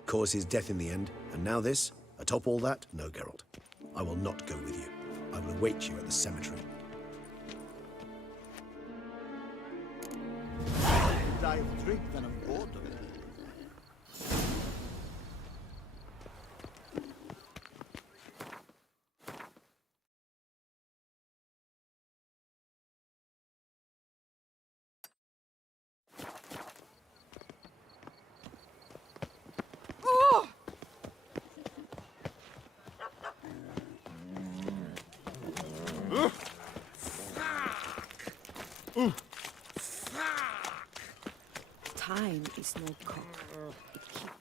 Caused his death in the end, and now this? Atop all that? No, Geralt. I will not go with you. I will await you at the cemetery. I've drink than I'm bored of it. Time is no cock. It keeps.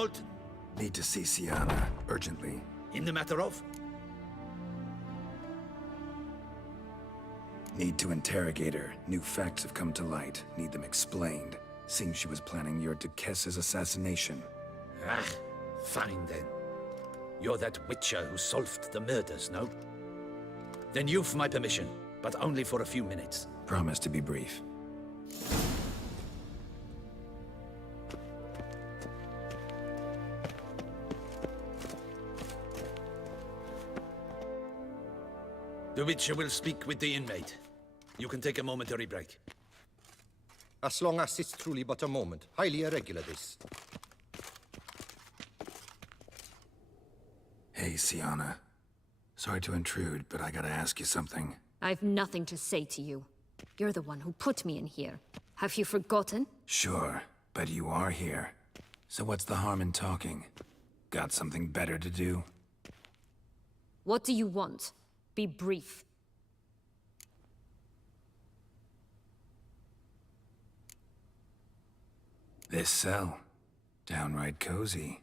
Halt! Need to see Sienna, urgently. In the matter of? Need to interrogate her. New facts have come to light. Need them explained. Seems she was planning your Duquesse's assassination. Ah, fine then. You're that witcher who solved the murders, no? Then you've my permission, but only for a few minutes. Promise to be brief. The witcher will speak with the inmate. You can take a momentary break. As long as it's truly but a moment. Highly irregular, this. Hey, Sienna. Sorry to intrude, but I gotta ask you something. I've nothing to say to you. You're the one who put me in here. Have you forgotten? Sure, but you are here. So what's the harm in talking? Got something better to do? What do you want? Be brief. This cell. Downright cozy.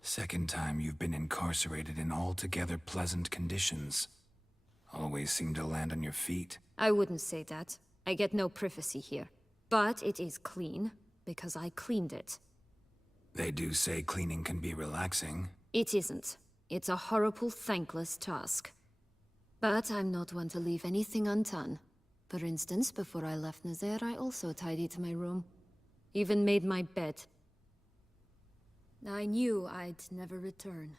Second time you've been incarcerated in altogether pleasant conditions. Always seem to land on your feet. I wouldn't say that. I get no privacy here. But it is clean, because I cleaned it. They do say cleaning can be relaxing. It isn't. It's a horrible, thankless task. But I'm not one to leave anything undone. For instance, before I left Nazaire, I also tidied my room. Even made my bed. I knew I'd never return.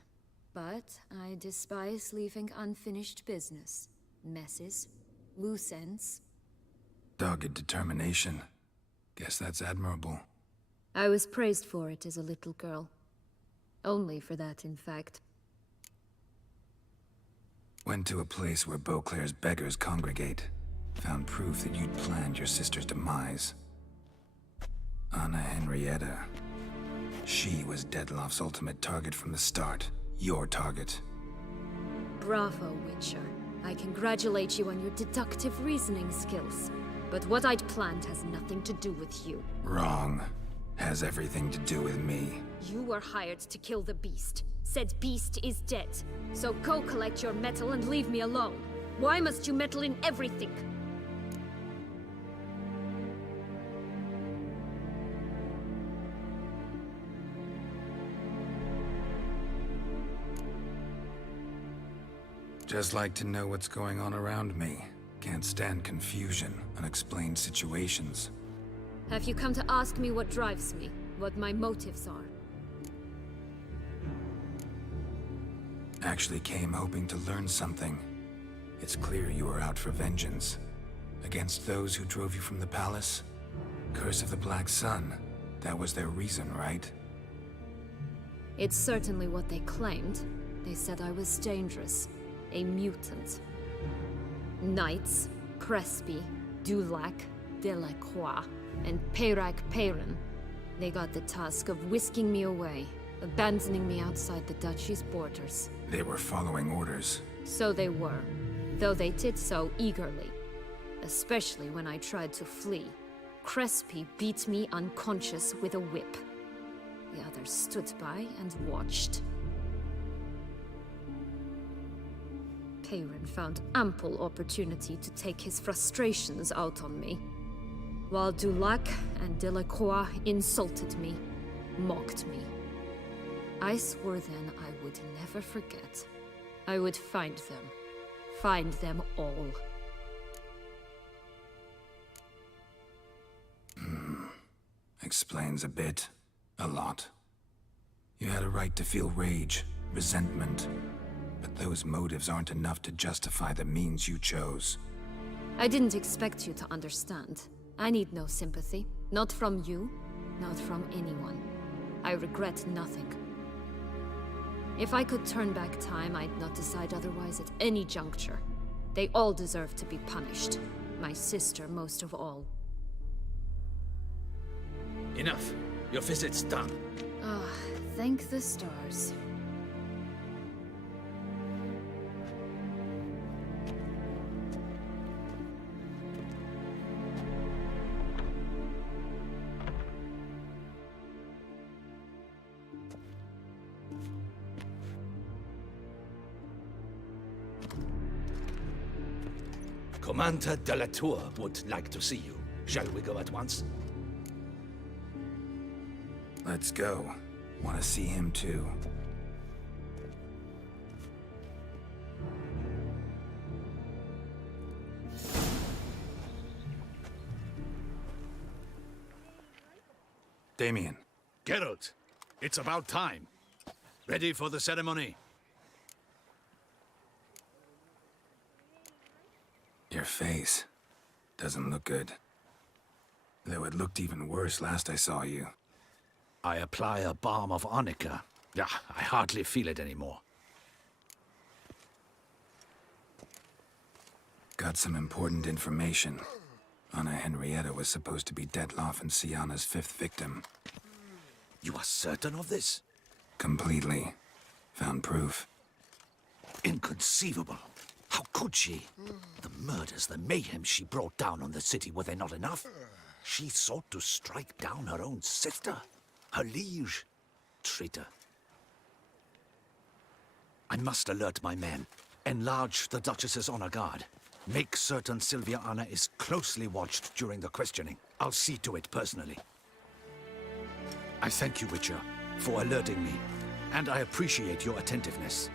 But I despise leaving unfinished business. Messes. Loose ends. Dogged determination. Guess that's admirable. I was praised for it as a little girl. Only for that, in fact. Went to a place where Beauclair's beggars congregate. Found proof that you'd planned your sister's demise. Anna Henrietta. She was Dettlaff's ultimate target from the start. Your target. Bravo, Witcher. I congratulate you on your deductive reasoning skills. But what I'd planned has nothing to do with you. Wrong. Has everything to do with me. You were hired to kill the beast. Said beast is dead. So go collect your metal and leave me alone. Why must you meddle in everything? Just like to know what's going on around me. Can't stand confusion, unexplained situations. Have you come to ask me what drives me? What my motives are? Actually came hoping to learn something. It's clear you were out for vengeance. Against those who drove you from the palace? Curse of the Black Sun. That was their reason, right? It's certainly what they claimed. They said I was dangerous. A mutant. Knights, Crespi, Dulac, Delacroix, and Peyrac Peyran. They got the task of whisking me away, abandoning me outside the duchy's borders. They were following orders. So they were, though they did so eagerly. Especially when I tried to flee. Crespi beat me unconscious with a whip. The others stood by and watched. Peyran found ample opportunity to take his frustrations out on me, while Dulac and Delacroix insulted me, mocked me. I swore then I would never forget. I would find them all. Explains a bit. A lot. You had a right to feel rage, resentment. But those motives aren't enough to justify the means you chose. I didn't expect you to understand. I need no sympathy. Not from you, not from anyone. I regret nothing. If I could turn back time, I'd not decide otherwise at any juncture. They all deserve to be punished. My sister most of all. Enough. Your visit's done. Ah, thank the stars. Commander Pt.34 would like to see you. Shall we go at once? Let's go. Want to see him too. Damien. Geralt, it's about time. Ready for the ceremony? Your face doesn't look good. Though it looked even worse last I saw you. I apply a balm of arnica. Yeah, I hardly feel it anymore. Got some important information. Anna Henrietta was supposed to be Detloff and Sienna's 5th victim. You are certain of this? Completely. Found proof. Inconceivable. How could she? The murders, the mayhem she brought down on the city, were they not enough? She sought to strike down her own sister, her liege. Traitor. I must alert my men. Enlarge the Duchess's honor guard. Make certain Sylvia Anna is closely watched during the questioning. I'll see to it personally. I thank you, Witcher, for alerting me, and I appreciate your attentiveness.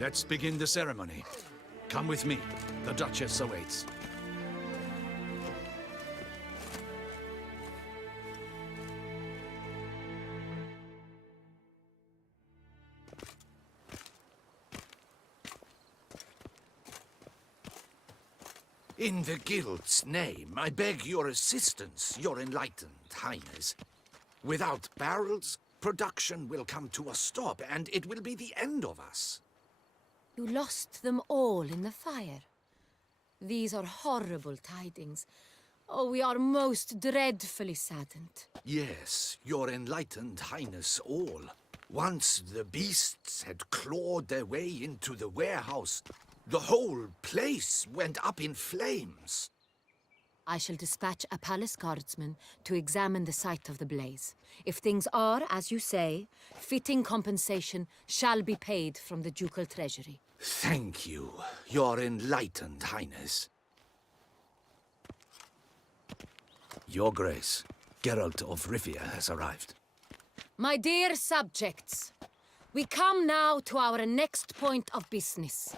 Let's begin the ceremony. Come with me. The Duchess awaits. In the Guild's name, I beg your assistance, your enlightened highness. Without barrels, production will come to a stop, and it will be the end of us. You lost them all in the fire. These are horrible tidings. Oh, we are most dreadfully saddened. Yes, your enlightened highness all. Once the beasts had clawed their way into the warehouse, the whole place went up in flames. I shall dispatch a palace guardsman to examine the site of the blaze. If things are, as you say, fitting compensation shall be paid from the ducal treasury. Thank you, your enlightened highness. Your Grace, Geralt of Rivia has arrived. My dear subjects, we come now to our next point of business.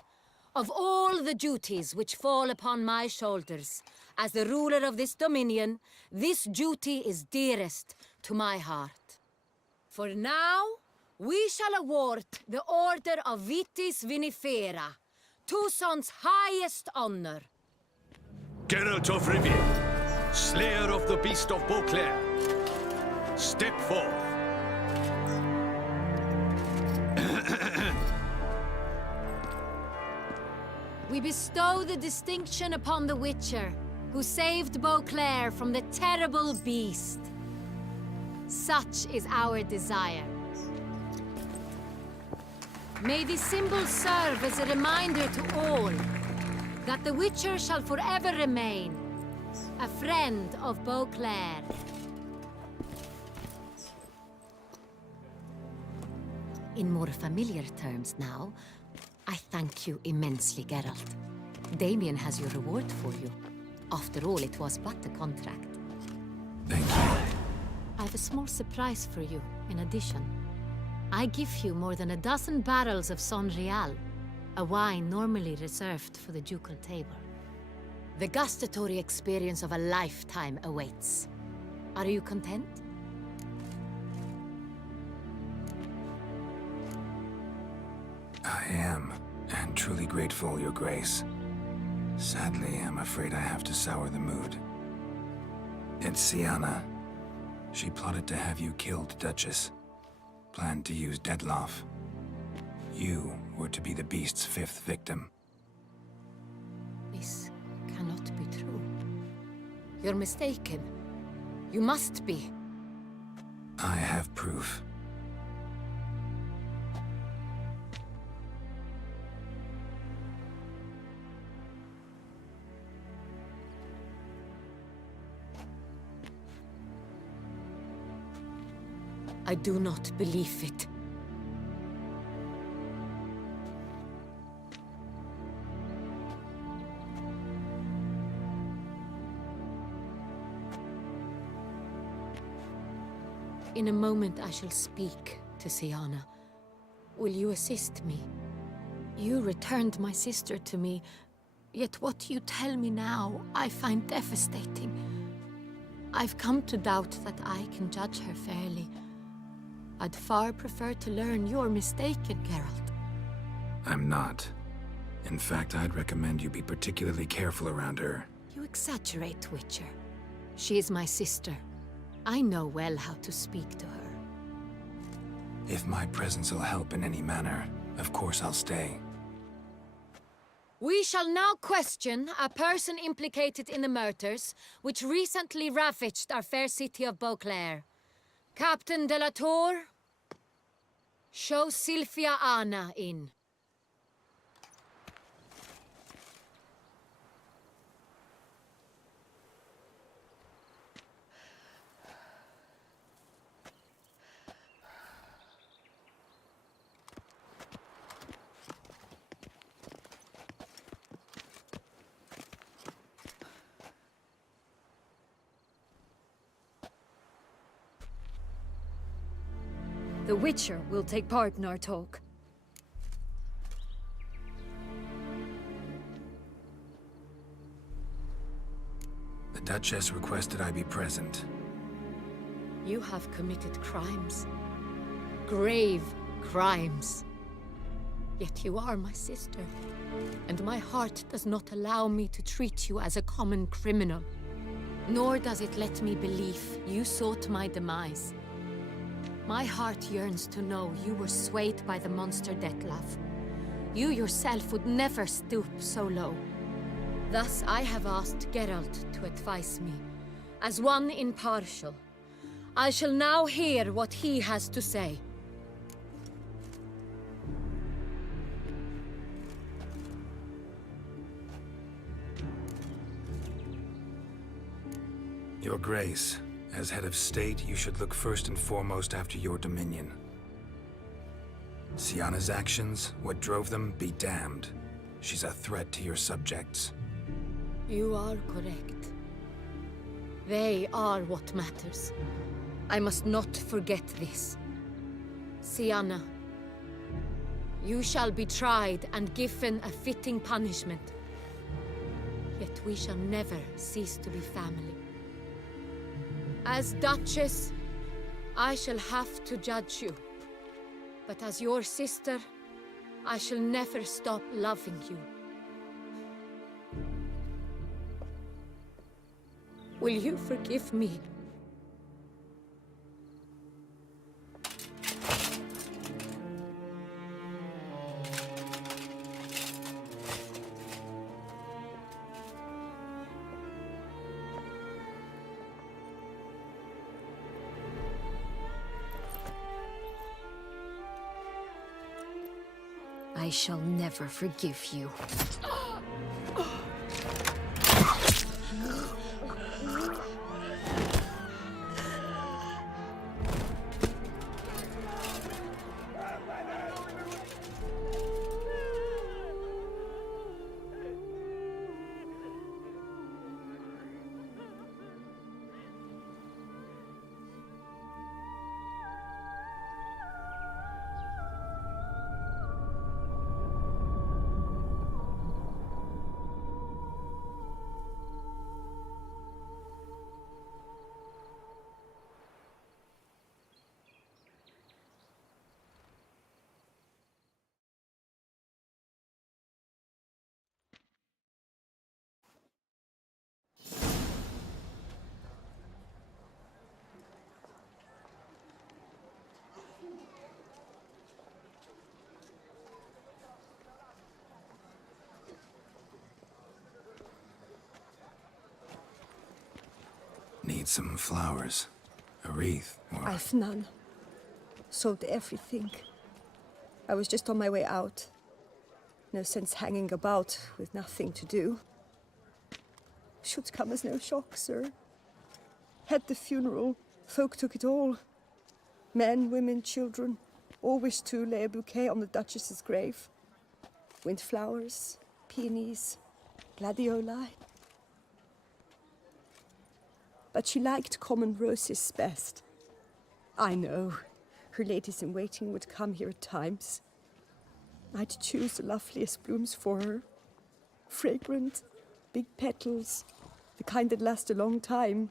Of all the duties which fall upon my shoulders, as the ruler of this dominion, this duty is dearest to my heart. For now, we shall award the Order of Vitis Vinifera, Toussaint's highest honor. Geralt of Rivia, slayer of the beast of Beauclair, step forth. We bestow the distinction upon the Witcher, who saved Beauclair from the terrible beast. Such is our desire. May this symbol serve as a reminder to all that the Witcher shall forever remain a friend of Beauclair. In more familiar terms now, I thank you immensely, Geralt. Damien has your reward for you. After all, it was but a contract. Thank you. I have a small surprise for you, in addition. I give you more than a dozen barrels of Son Real, a wine normally reserved for the ducal table. The gustatory experience of a lifetime awaits. Are you content? I am, and truly grateful, Your Grace. Sadly, I'm afraid I have to sour the mood. It's Sienna. She plotted to have you killed, Duchess. Planned to use Detloff. You were to be the beast's 5th victim. This cannot be true. You're mistaken. You must be. I have proof. I do not believe it. In a moment I shall speak to Siana. Will you assist me? You returned my sister to me, yet what you tell me now I find devastating. I've come to doubt that I can judge her fairly. I'd far prefer to learn you're mistaken, Geralt. I'm not. In fact, I'd recommend you be particularly careful around her. You exaggerate, Witcher. She is my sister. I know well how to speak to her. If my presence will help in any manner, of course I'll stay. We shall now question a person implicated in the murders which recently ravaged our fair city of Beauclair. Pt.34, show Sylvia Anna in. The Witcher will take part in our talk. The Duchess requested I be present. You have committed crimes. Grave crimes. Yet you are my sister, and my heart does not allow me to treat you as a common criminal. Nor does it let me believe you sought my demise. My heart yearns to know you were swayed by the monster Dettlaff. You yourself would never stoop so low. Thus I have asked Geralt to advise me, as one impartial. I shall now hear what he has to say. Your Grace, as head of state, you should look first and foremost after your dominion. Siana's actions, what drove them, be damned. She's a threat to your subjects. You are correct. They are what matters. I must not forget this. Siana, you shall be tried and given a fitting punishment. Yet we shall never cease to be family. As Duchess, I shall have to judge you. But as your sister, I shall never stop loving you. Will you forgive me? I shall never forgive you. Need some flowers. A wreath, or... I've none. Sold everything. I was just on my way out. No sense hanging about with nothing to do. Should come as no shock, sir. Had the funeral, folk took it all. Men, women, children, all wished to lay a bouquet on the Duchess's grave. Windflowers, peonies, gladioli. But she liked common roses best. I know. Her ladies-in-waiting would come here at times. I'd choose the loveliest blooms for her. Fragrant, big petals, the kind that last a long time.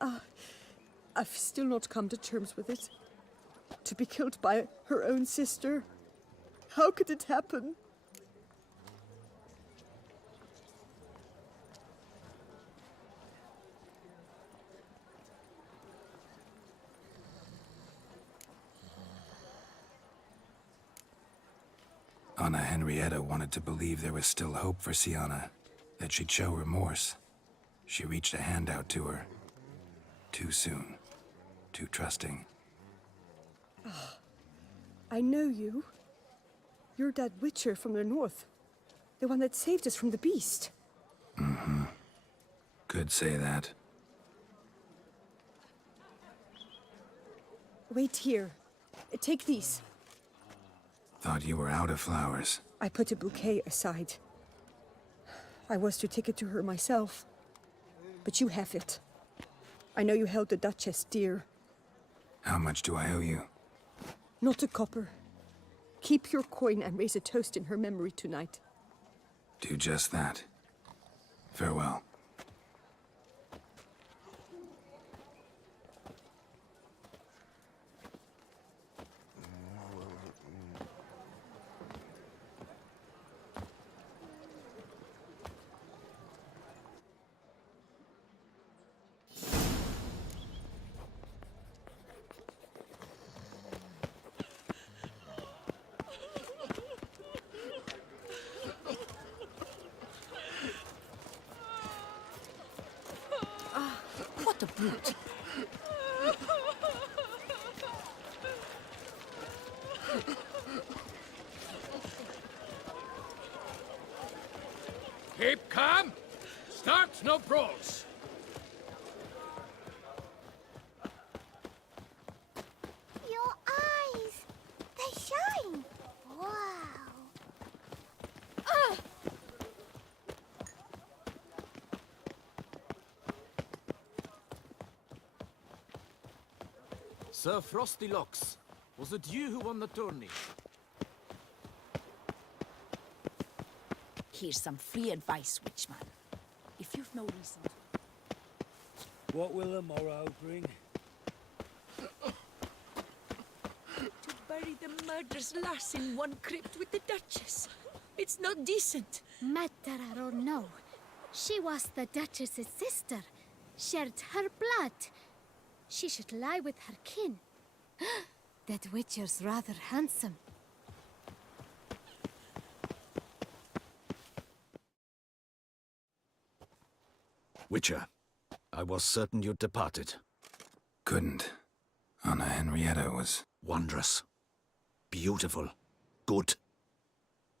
I've still not come to terms with it. To be killed by her own sister. How could it happen? Anna Henrietta wanted to believe there was still hope for Sienna, that she'd show remorse. She reached a hand out to her. Too soon. Too trusting. I know you. You're that witcher from the north. The one that saved us from the beast. Mm-hmm. Could say that. Wait here. Take these. Thought you were out of flowers. I put a bouquet aside. I was to take it to her myself. But you have it. I know you held the Duchess dear. How much do I owe you? Not a copper. Keep your coin and raise a toast in her memory tonight. Do just that. Farewell. What a brute! Keep calm. Start no brawls. Your eyes! They shine! Wow! Sir Frostylocks, was it you who won the tourney? Here's some free advice, Witchman. If you've no reason to... What will the morrow bring? To bury the murderous lass in one crypt with the Duchess. It's not decent. Matter or no, she was the Duchess's sister, shared her blood. She should lie with her kin. That Witcher's rather handsome. Witcher, I was certain you'd departed. Couldn't. Anna Henrietta was... Wondrous. Beautiful. Good.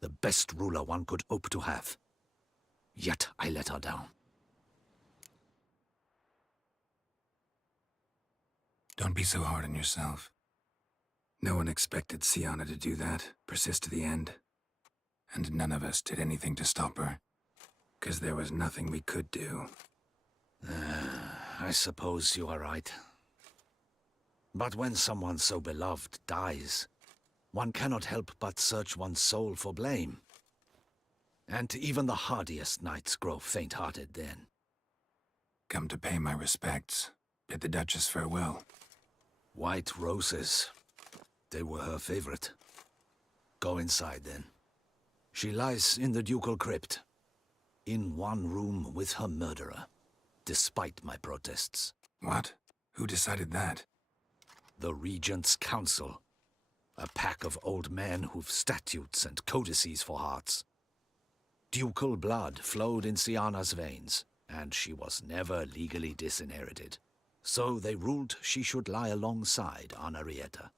The best ruler one could hope to have. Yet I let her down. Don't be so hard on yourself. No one expected Sienna to do that, persist to the end. And none of us did anything to stop her. 'Cause there was nothing we could do. I suppose you are right. But when someone so beloved dies, one cannot help but search one's soul for blame. And even the hardiest knights grow faint-hearted then. Come to pay my respects. Bid the Duchess farewell. White roses. They were her favorite. Go inside then. She lies in the ducal crypt. In one room with her murderer. Despite my protests. What? Who decided that? The Regent's Council. A pack of old men who've statutes and codices for hearts. Ducal blood flowed in Sienna's veins, and she was never legally disinherited. So they ruled she should lie alongside Anna Henrietta.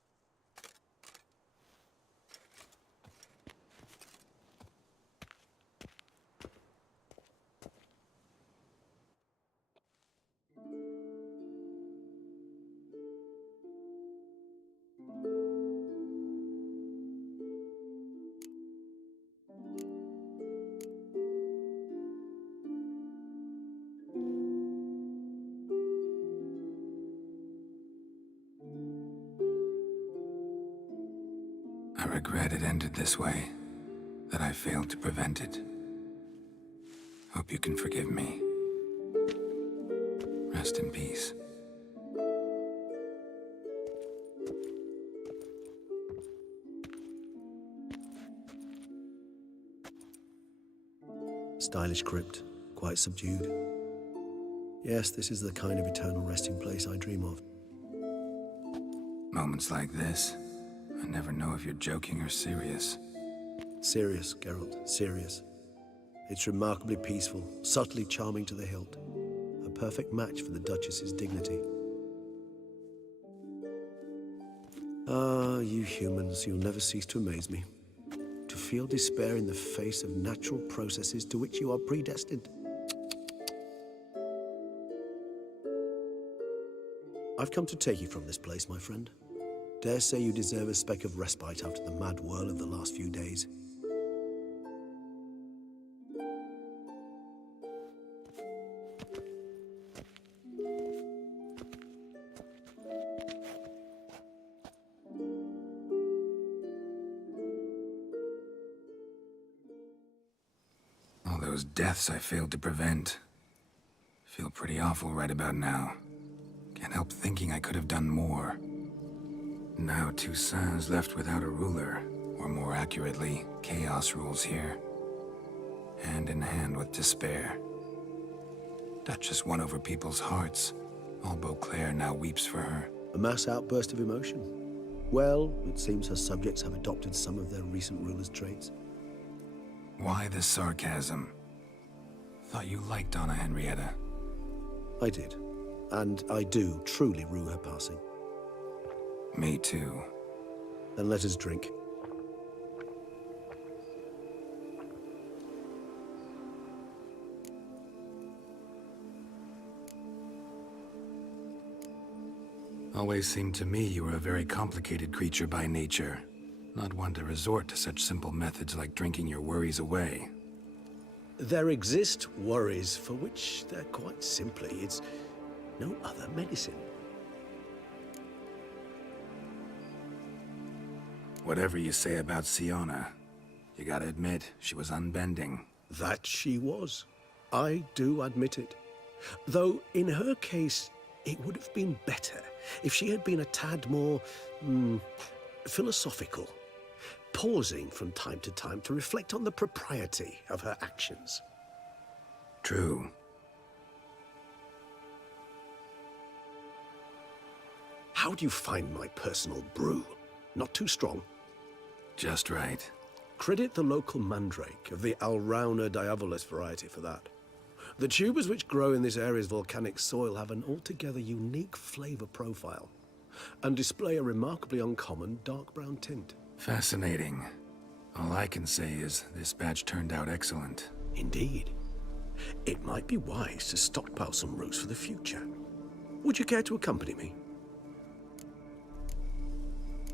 I regret it ended this way, that I failed to prevent it. Hope you can forgive me. Rest in peace. Stylish crypt, quite subdued. Yes, this is the kind of eternal resting place I dream of. Moments like this, I never know if you're joking or serious. Serious, Geralt, serious. It's remarkably peaceful, subtly charming to the hilt. A perfect match for the Duchess's dignity. Ah, you humans, you'll never cease to amaze me. To feel despair in the face of natural processes to which you are predestined. I've come to take you from this place, my friend. Dare say you deserve a speck of respite after the mad whirl of the last few days. All those deaths I failed to prevent. Feel pretty awful right about now. Can't help thinking I could have done more. Now Toussaint's left without a ruler, or more accurately, chaos rules here. Hand in hand with despair. Duchess won over people's hearts. All Beauclair now weeps for her. A mass outburst of emotion. Well, it seems her subjects have adopted some of their recent ruler's traits. Why the sarcasm? Thought you liked Donna Henrietta. I did. And I do truly rue her passing. Me too. Then let us drink. Always seemed to me you were a very complicated creature by nature. Not one to resort to such simple methods like drinking your worries away. There exist worries for which there quite simply is no other medicine. Whatever you say about Siona, you gotta admit, she was unbending. That she was. I do admit it. Though, in her case, it would have been better if she had been a tad more, philosophical, pausing from time to time to reflect on the propriety of her actions. True. How do you find my personal brew? Not too strong? Just right. Credit the local mandrake of the Alrauna diabolus variety for that. The tubers which grow in this area's volcanic soil have an altogether unique flavor profile and display a remarkably uncommon dark brown tint. Fascinating. All I can say is this batch turned out excellent. Indeed. It might be wise to stockpile some roots for the future. Would you care to accompany me?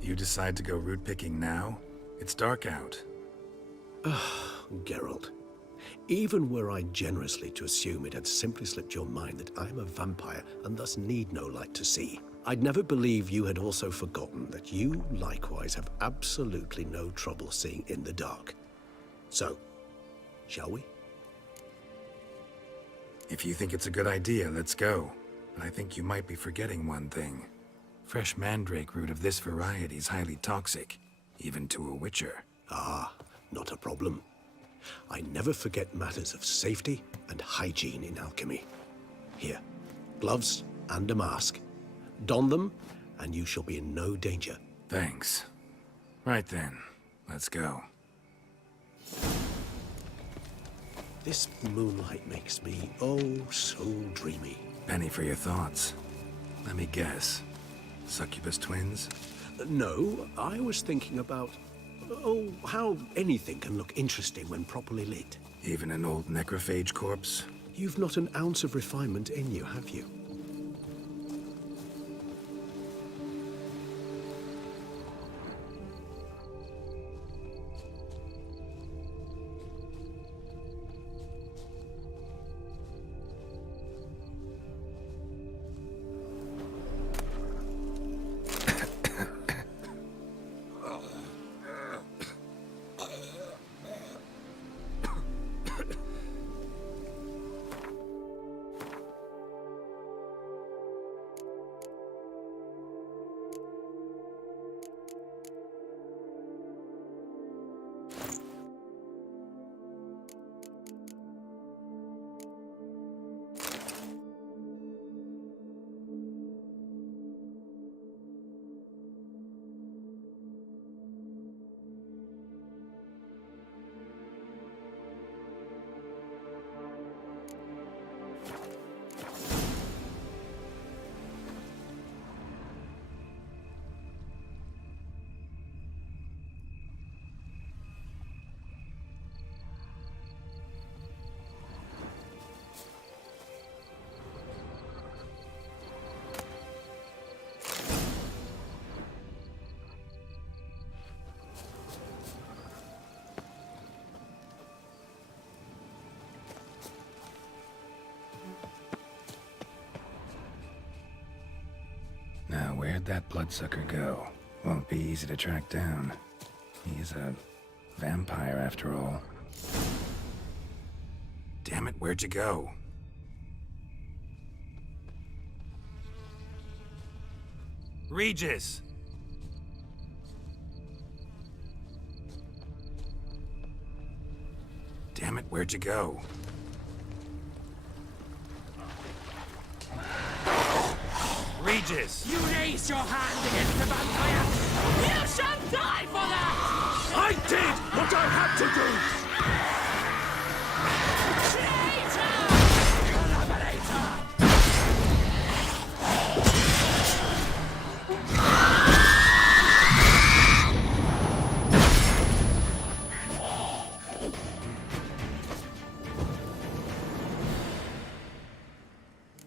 You decide to go root picking now? It's dark out. Geralt, even were I generously to assume it had simply slipped your mind that I am a vampire and thus need no light to see, I'd never believe you had also forgotten that you likewise have absolutely no trouble seeing in the dark. So, shall we? If you think it's a good idea, let's go. But I think you might be forgetting one thing. Fresh mandrake root of this variety is highly toxic, even to a witcher. Ah, not a problem. I never forget matters of safety and hygiene in alchemy. Here, gloves and a mask. Don them, and you shall be in no danger. Thanks. Right then, let's go. This moonlight makes me, oh, so dreamy. Penny for your thoughts. Let me guess. Succubus twins? No, I was thinking about, how anything can look interesting when properly lit. Even an old necrophage corpse? You've not an ounce of refinement in you, have you? Where'd that bloodsucker go? Won't be easy to track down. He's a vampire after all. Damn it, where'd you go? Regis! Damn it, where'd you go? Regis! You raise your hand against the vampire! You shall die for that! I did what I had to do!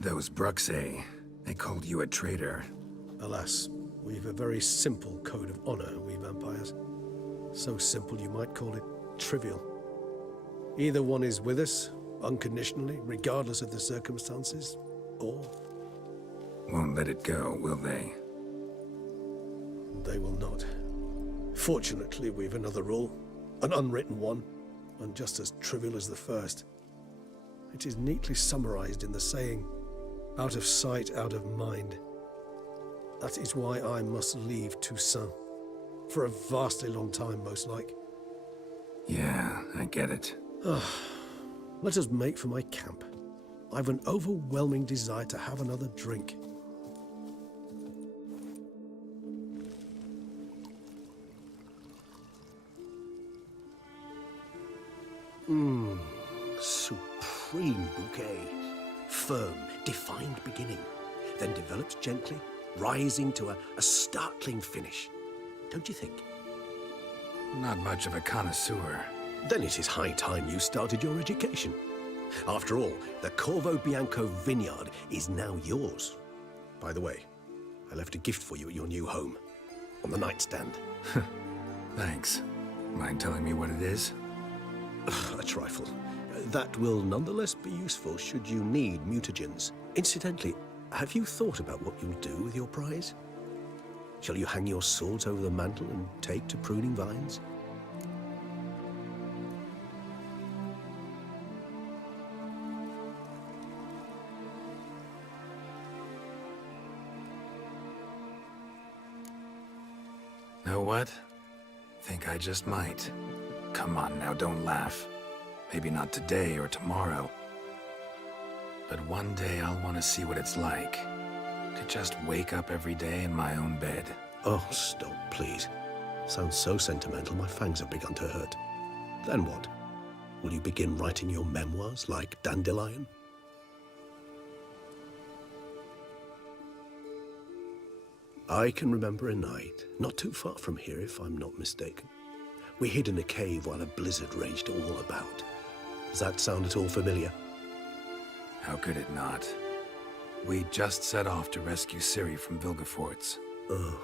Those Bruxay, they called you a traitor. Alas, we've a very simple code of honor, we vampires. So simple you might call it trivial. Either one is with us, unconditionally, regardless of the circumstances, or... Won't let it go, will they? They will not. Fortunately, we've another rule, an unwritten one, and just as trivial as the first. It is neatly summarized in the saying, out of sight, out of mind. That is why I must leave Toussaint. For a vastly long time, most like. Yeah, I get it. Let us make for my camp. I've an overwhelming desire to have another drink. Supreme bouquet. Firm, defined beginning, then develops gently, rising to a startling finish. Don't you think? Not much of a connoisseur. Then it is high time you started your education. After all, the Corvo Bianco vineyard is now yours. By the way, I left a gift for you at your new home, on the nightstand. Thanks. Mind telling me what it is? A trifle. That will nonetheless be useful should you need mutagens. Incidentally, have you thought about what you'll do with your prize? Shall you hang your swords over the mantle and take to pruning vines? Know what? Think I just might. Come on now, don't laugh. Maybe not today or tomorrow. But one day I'll want to see what it's like. To just wake up every day in my own bed. Oh, stop, please. Sounds so sentimental, my fangs have begun to hurt. Then what? Will you begin writing your memoirs like Dandelion? I can remember a night, not too far from here if I'm not mistaken. We hid in a cave while a blizzard raged all about. Does that sound at all familiar? How could it not? We just set off to rescue Ciri from Vilgefortz. Oh,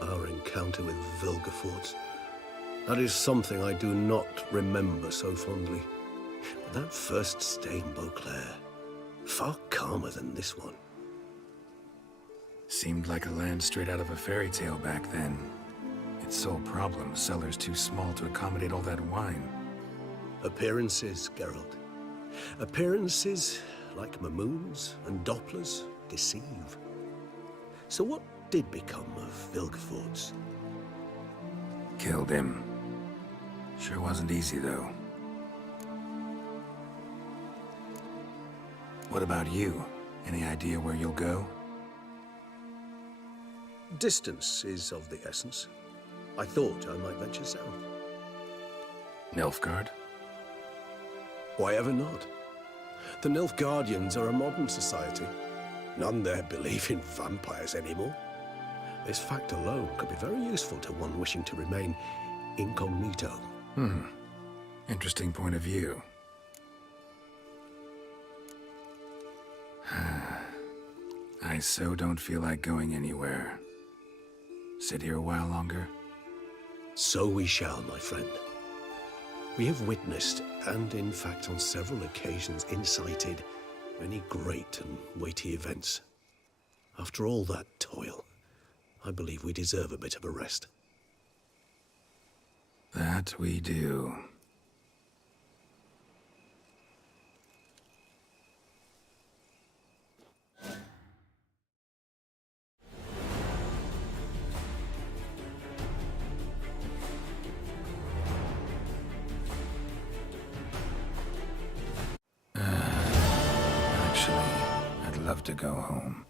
our encounter with Vilgefortz. That is something I do not remember so fondly. But that first stay in Beauclair, far calmer than this one. Seemed like a land straight out of a fairy tale back then. Its sole problem, cellars too small to accommodate all that wine. Appearances, Geralt. Appearances, like Mamoons and Dopplers, deceive. So what did become of Vilgefortz? Killed him. Sure wasn't easy, though. What about you? Any idea where you'll go? Distance is of the essence. I thought I might venture south. Nilfgaard? Why ever not? The Nilfgaardians are a modern society. None there believe in vampires anymore. This fact alone could be very useful to one wishing to remain incognito. Interesting point of view. I so don't feel like going anywhere. Sit here a while longer? So we shall, my friend. We have witnessed, and in fact on several occasions incited, many great and weighty events. After all that toil, I believe we deserve a bit of a rest. That we do. Actually, I'd love to go home.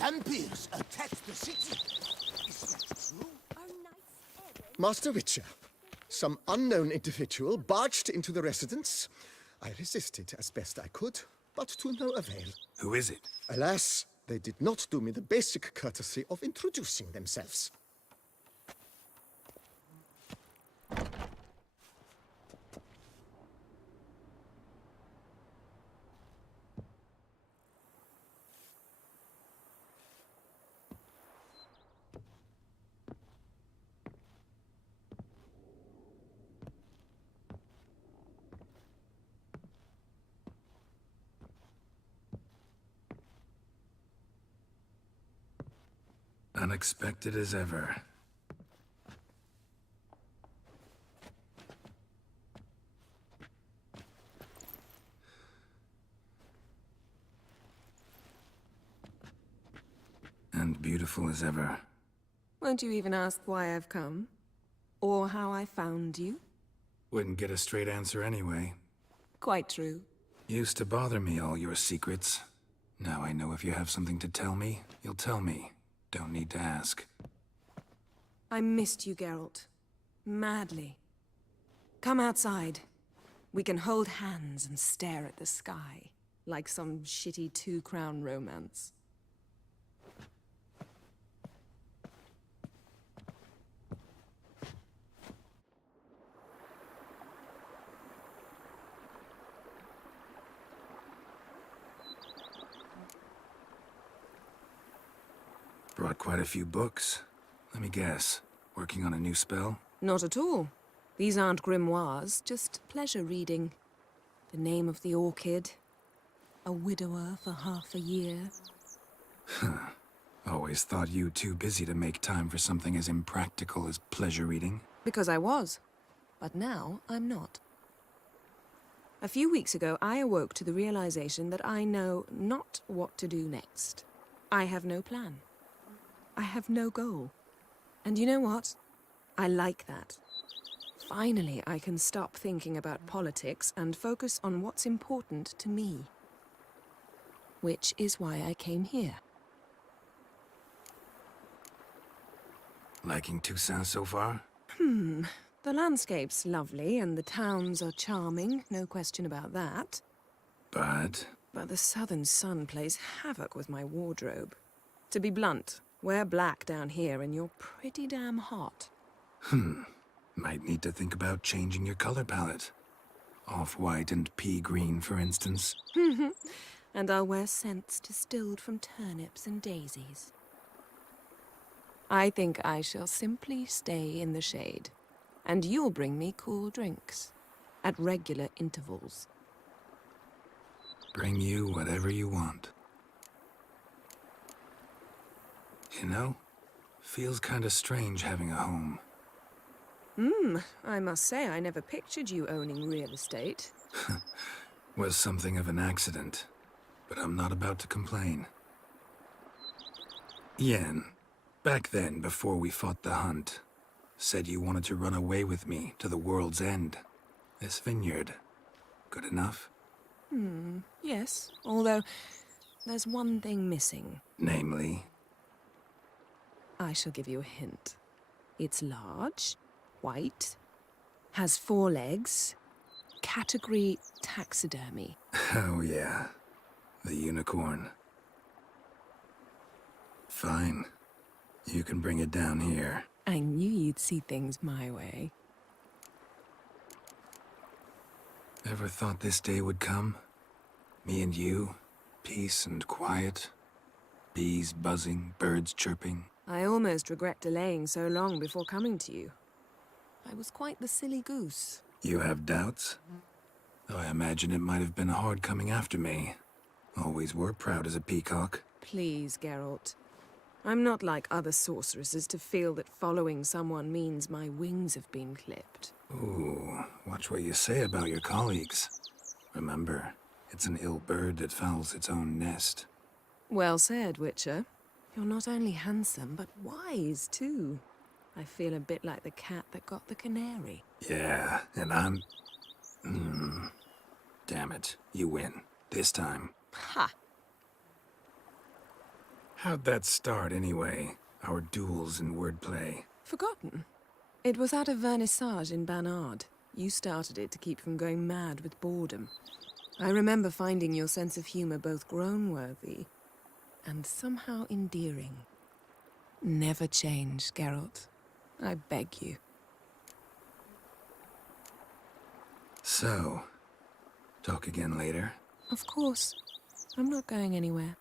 Vampires attacked the city. Is that true? Master Witcher, some unknown individual barged into the residence. I resisted as best I could, but to no avail. Who is it? Alas, they did not do me the basic courtesy of introducing themselves. Unexpected as ever. And beautiful as ever. Won't you even ask why I've come? Or how I found you? Wouldn't get a straight answer anyway. Quite true. Used to bother me, all your secrets. Now I know if you have something to tell me, you'll tell me. Don't need to ask. I missed you, Geralt. Madly. Come outside. We can hold hands and stare at the sky, like some shitty two-crown romance. Brought quite a few books. Let me guess. Working on a new spell? Not at all. These aren't grimoires, just pleasure reading. The Name of the Orchid. A widower for half a year. Always thought you too busy to make time for something as impractical as pleasure reading. Because I was. But now, I'm not. A few weeks ago, I awoke to the realization that I know not what to do next. I have no plan. I have no goal. And you know what? I like that. Finally, I can stop thinking about politics and focus on what's important to me. Which is why I came here. Liking Toussaint so far? The landscape's lovely and the towns are charming, no question about that. But the southern sun plays havoc with my wardrobe. To be blunt, wear black down here and you're pretty damn hot. Might need to think about changing your color palette. Off-white and pea green, for instance. And I'll wear scents distilled from turnips and daisies. I think I shall simply stay in the shade. And you'll bring me cool drinks. At regular intervals. Bring you whatever you want. You know, feels kinda strange having a home. I must say I never pictured you owning real estate. Was something of an accident, but I'm not about to complain. Yen, back then, before we fought the hunt, Said you wanted to run away with me to the world's end. This vineyard. Good enough? Yes. Although, there's one thing missing. Namely? I shall give you a hint. It's large, white, has 4 legs, category taxidermy. Oh yeah. The unicorn. Fine. You can bring it down here. I knew you'd see things my way. Ever thought this day would come? Me and you, peace and quiet. Bees buzzing, birds chirping. I almost regret delaying so long before coming to you. I was quite the silly goose. You have doubts? Though I imagine it might have been hard coming after me. Always were proud as a peacock. Please, Geralt. I'm not like other sorceresses to feel that following someone means my wings have been clipped. Ooh, watch what you say about your colleagues. Remember, it's an ill bird that fouls its own nest. Well said, Witcher. You're not only handsome, but wise, too. I feel a bit like the cat that got the canary. Yeah, and I'm... Damn it, you win. This time. Ha! How'd that start, anyway? Our duels in wordplay. Forgotten. It was at a vernissage in Banard. You started it to keep from going mad with boredom. I remember finding your sense of humor both groan-worthy and somehow endearing. Never change, Geralt. I beg you. So, talk again later? Of course. I'm not going anywhere.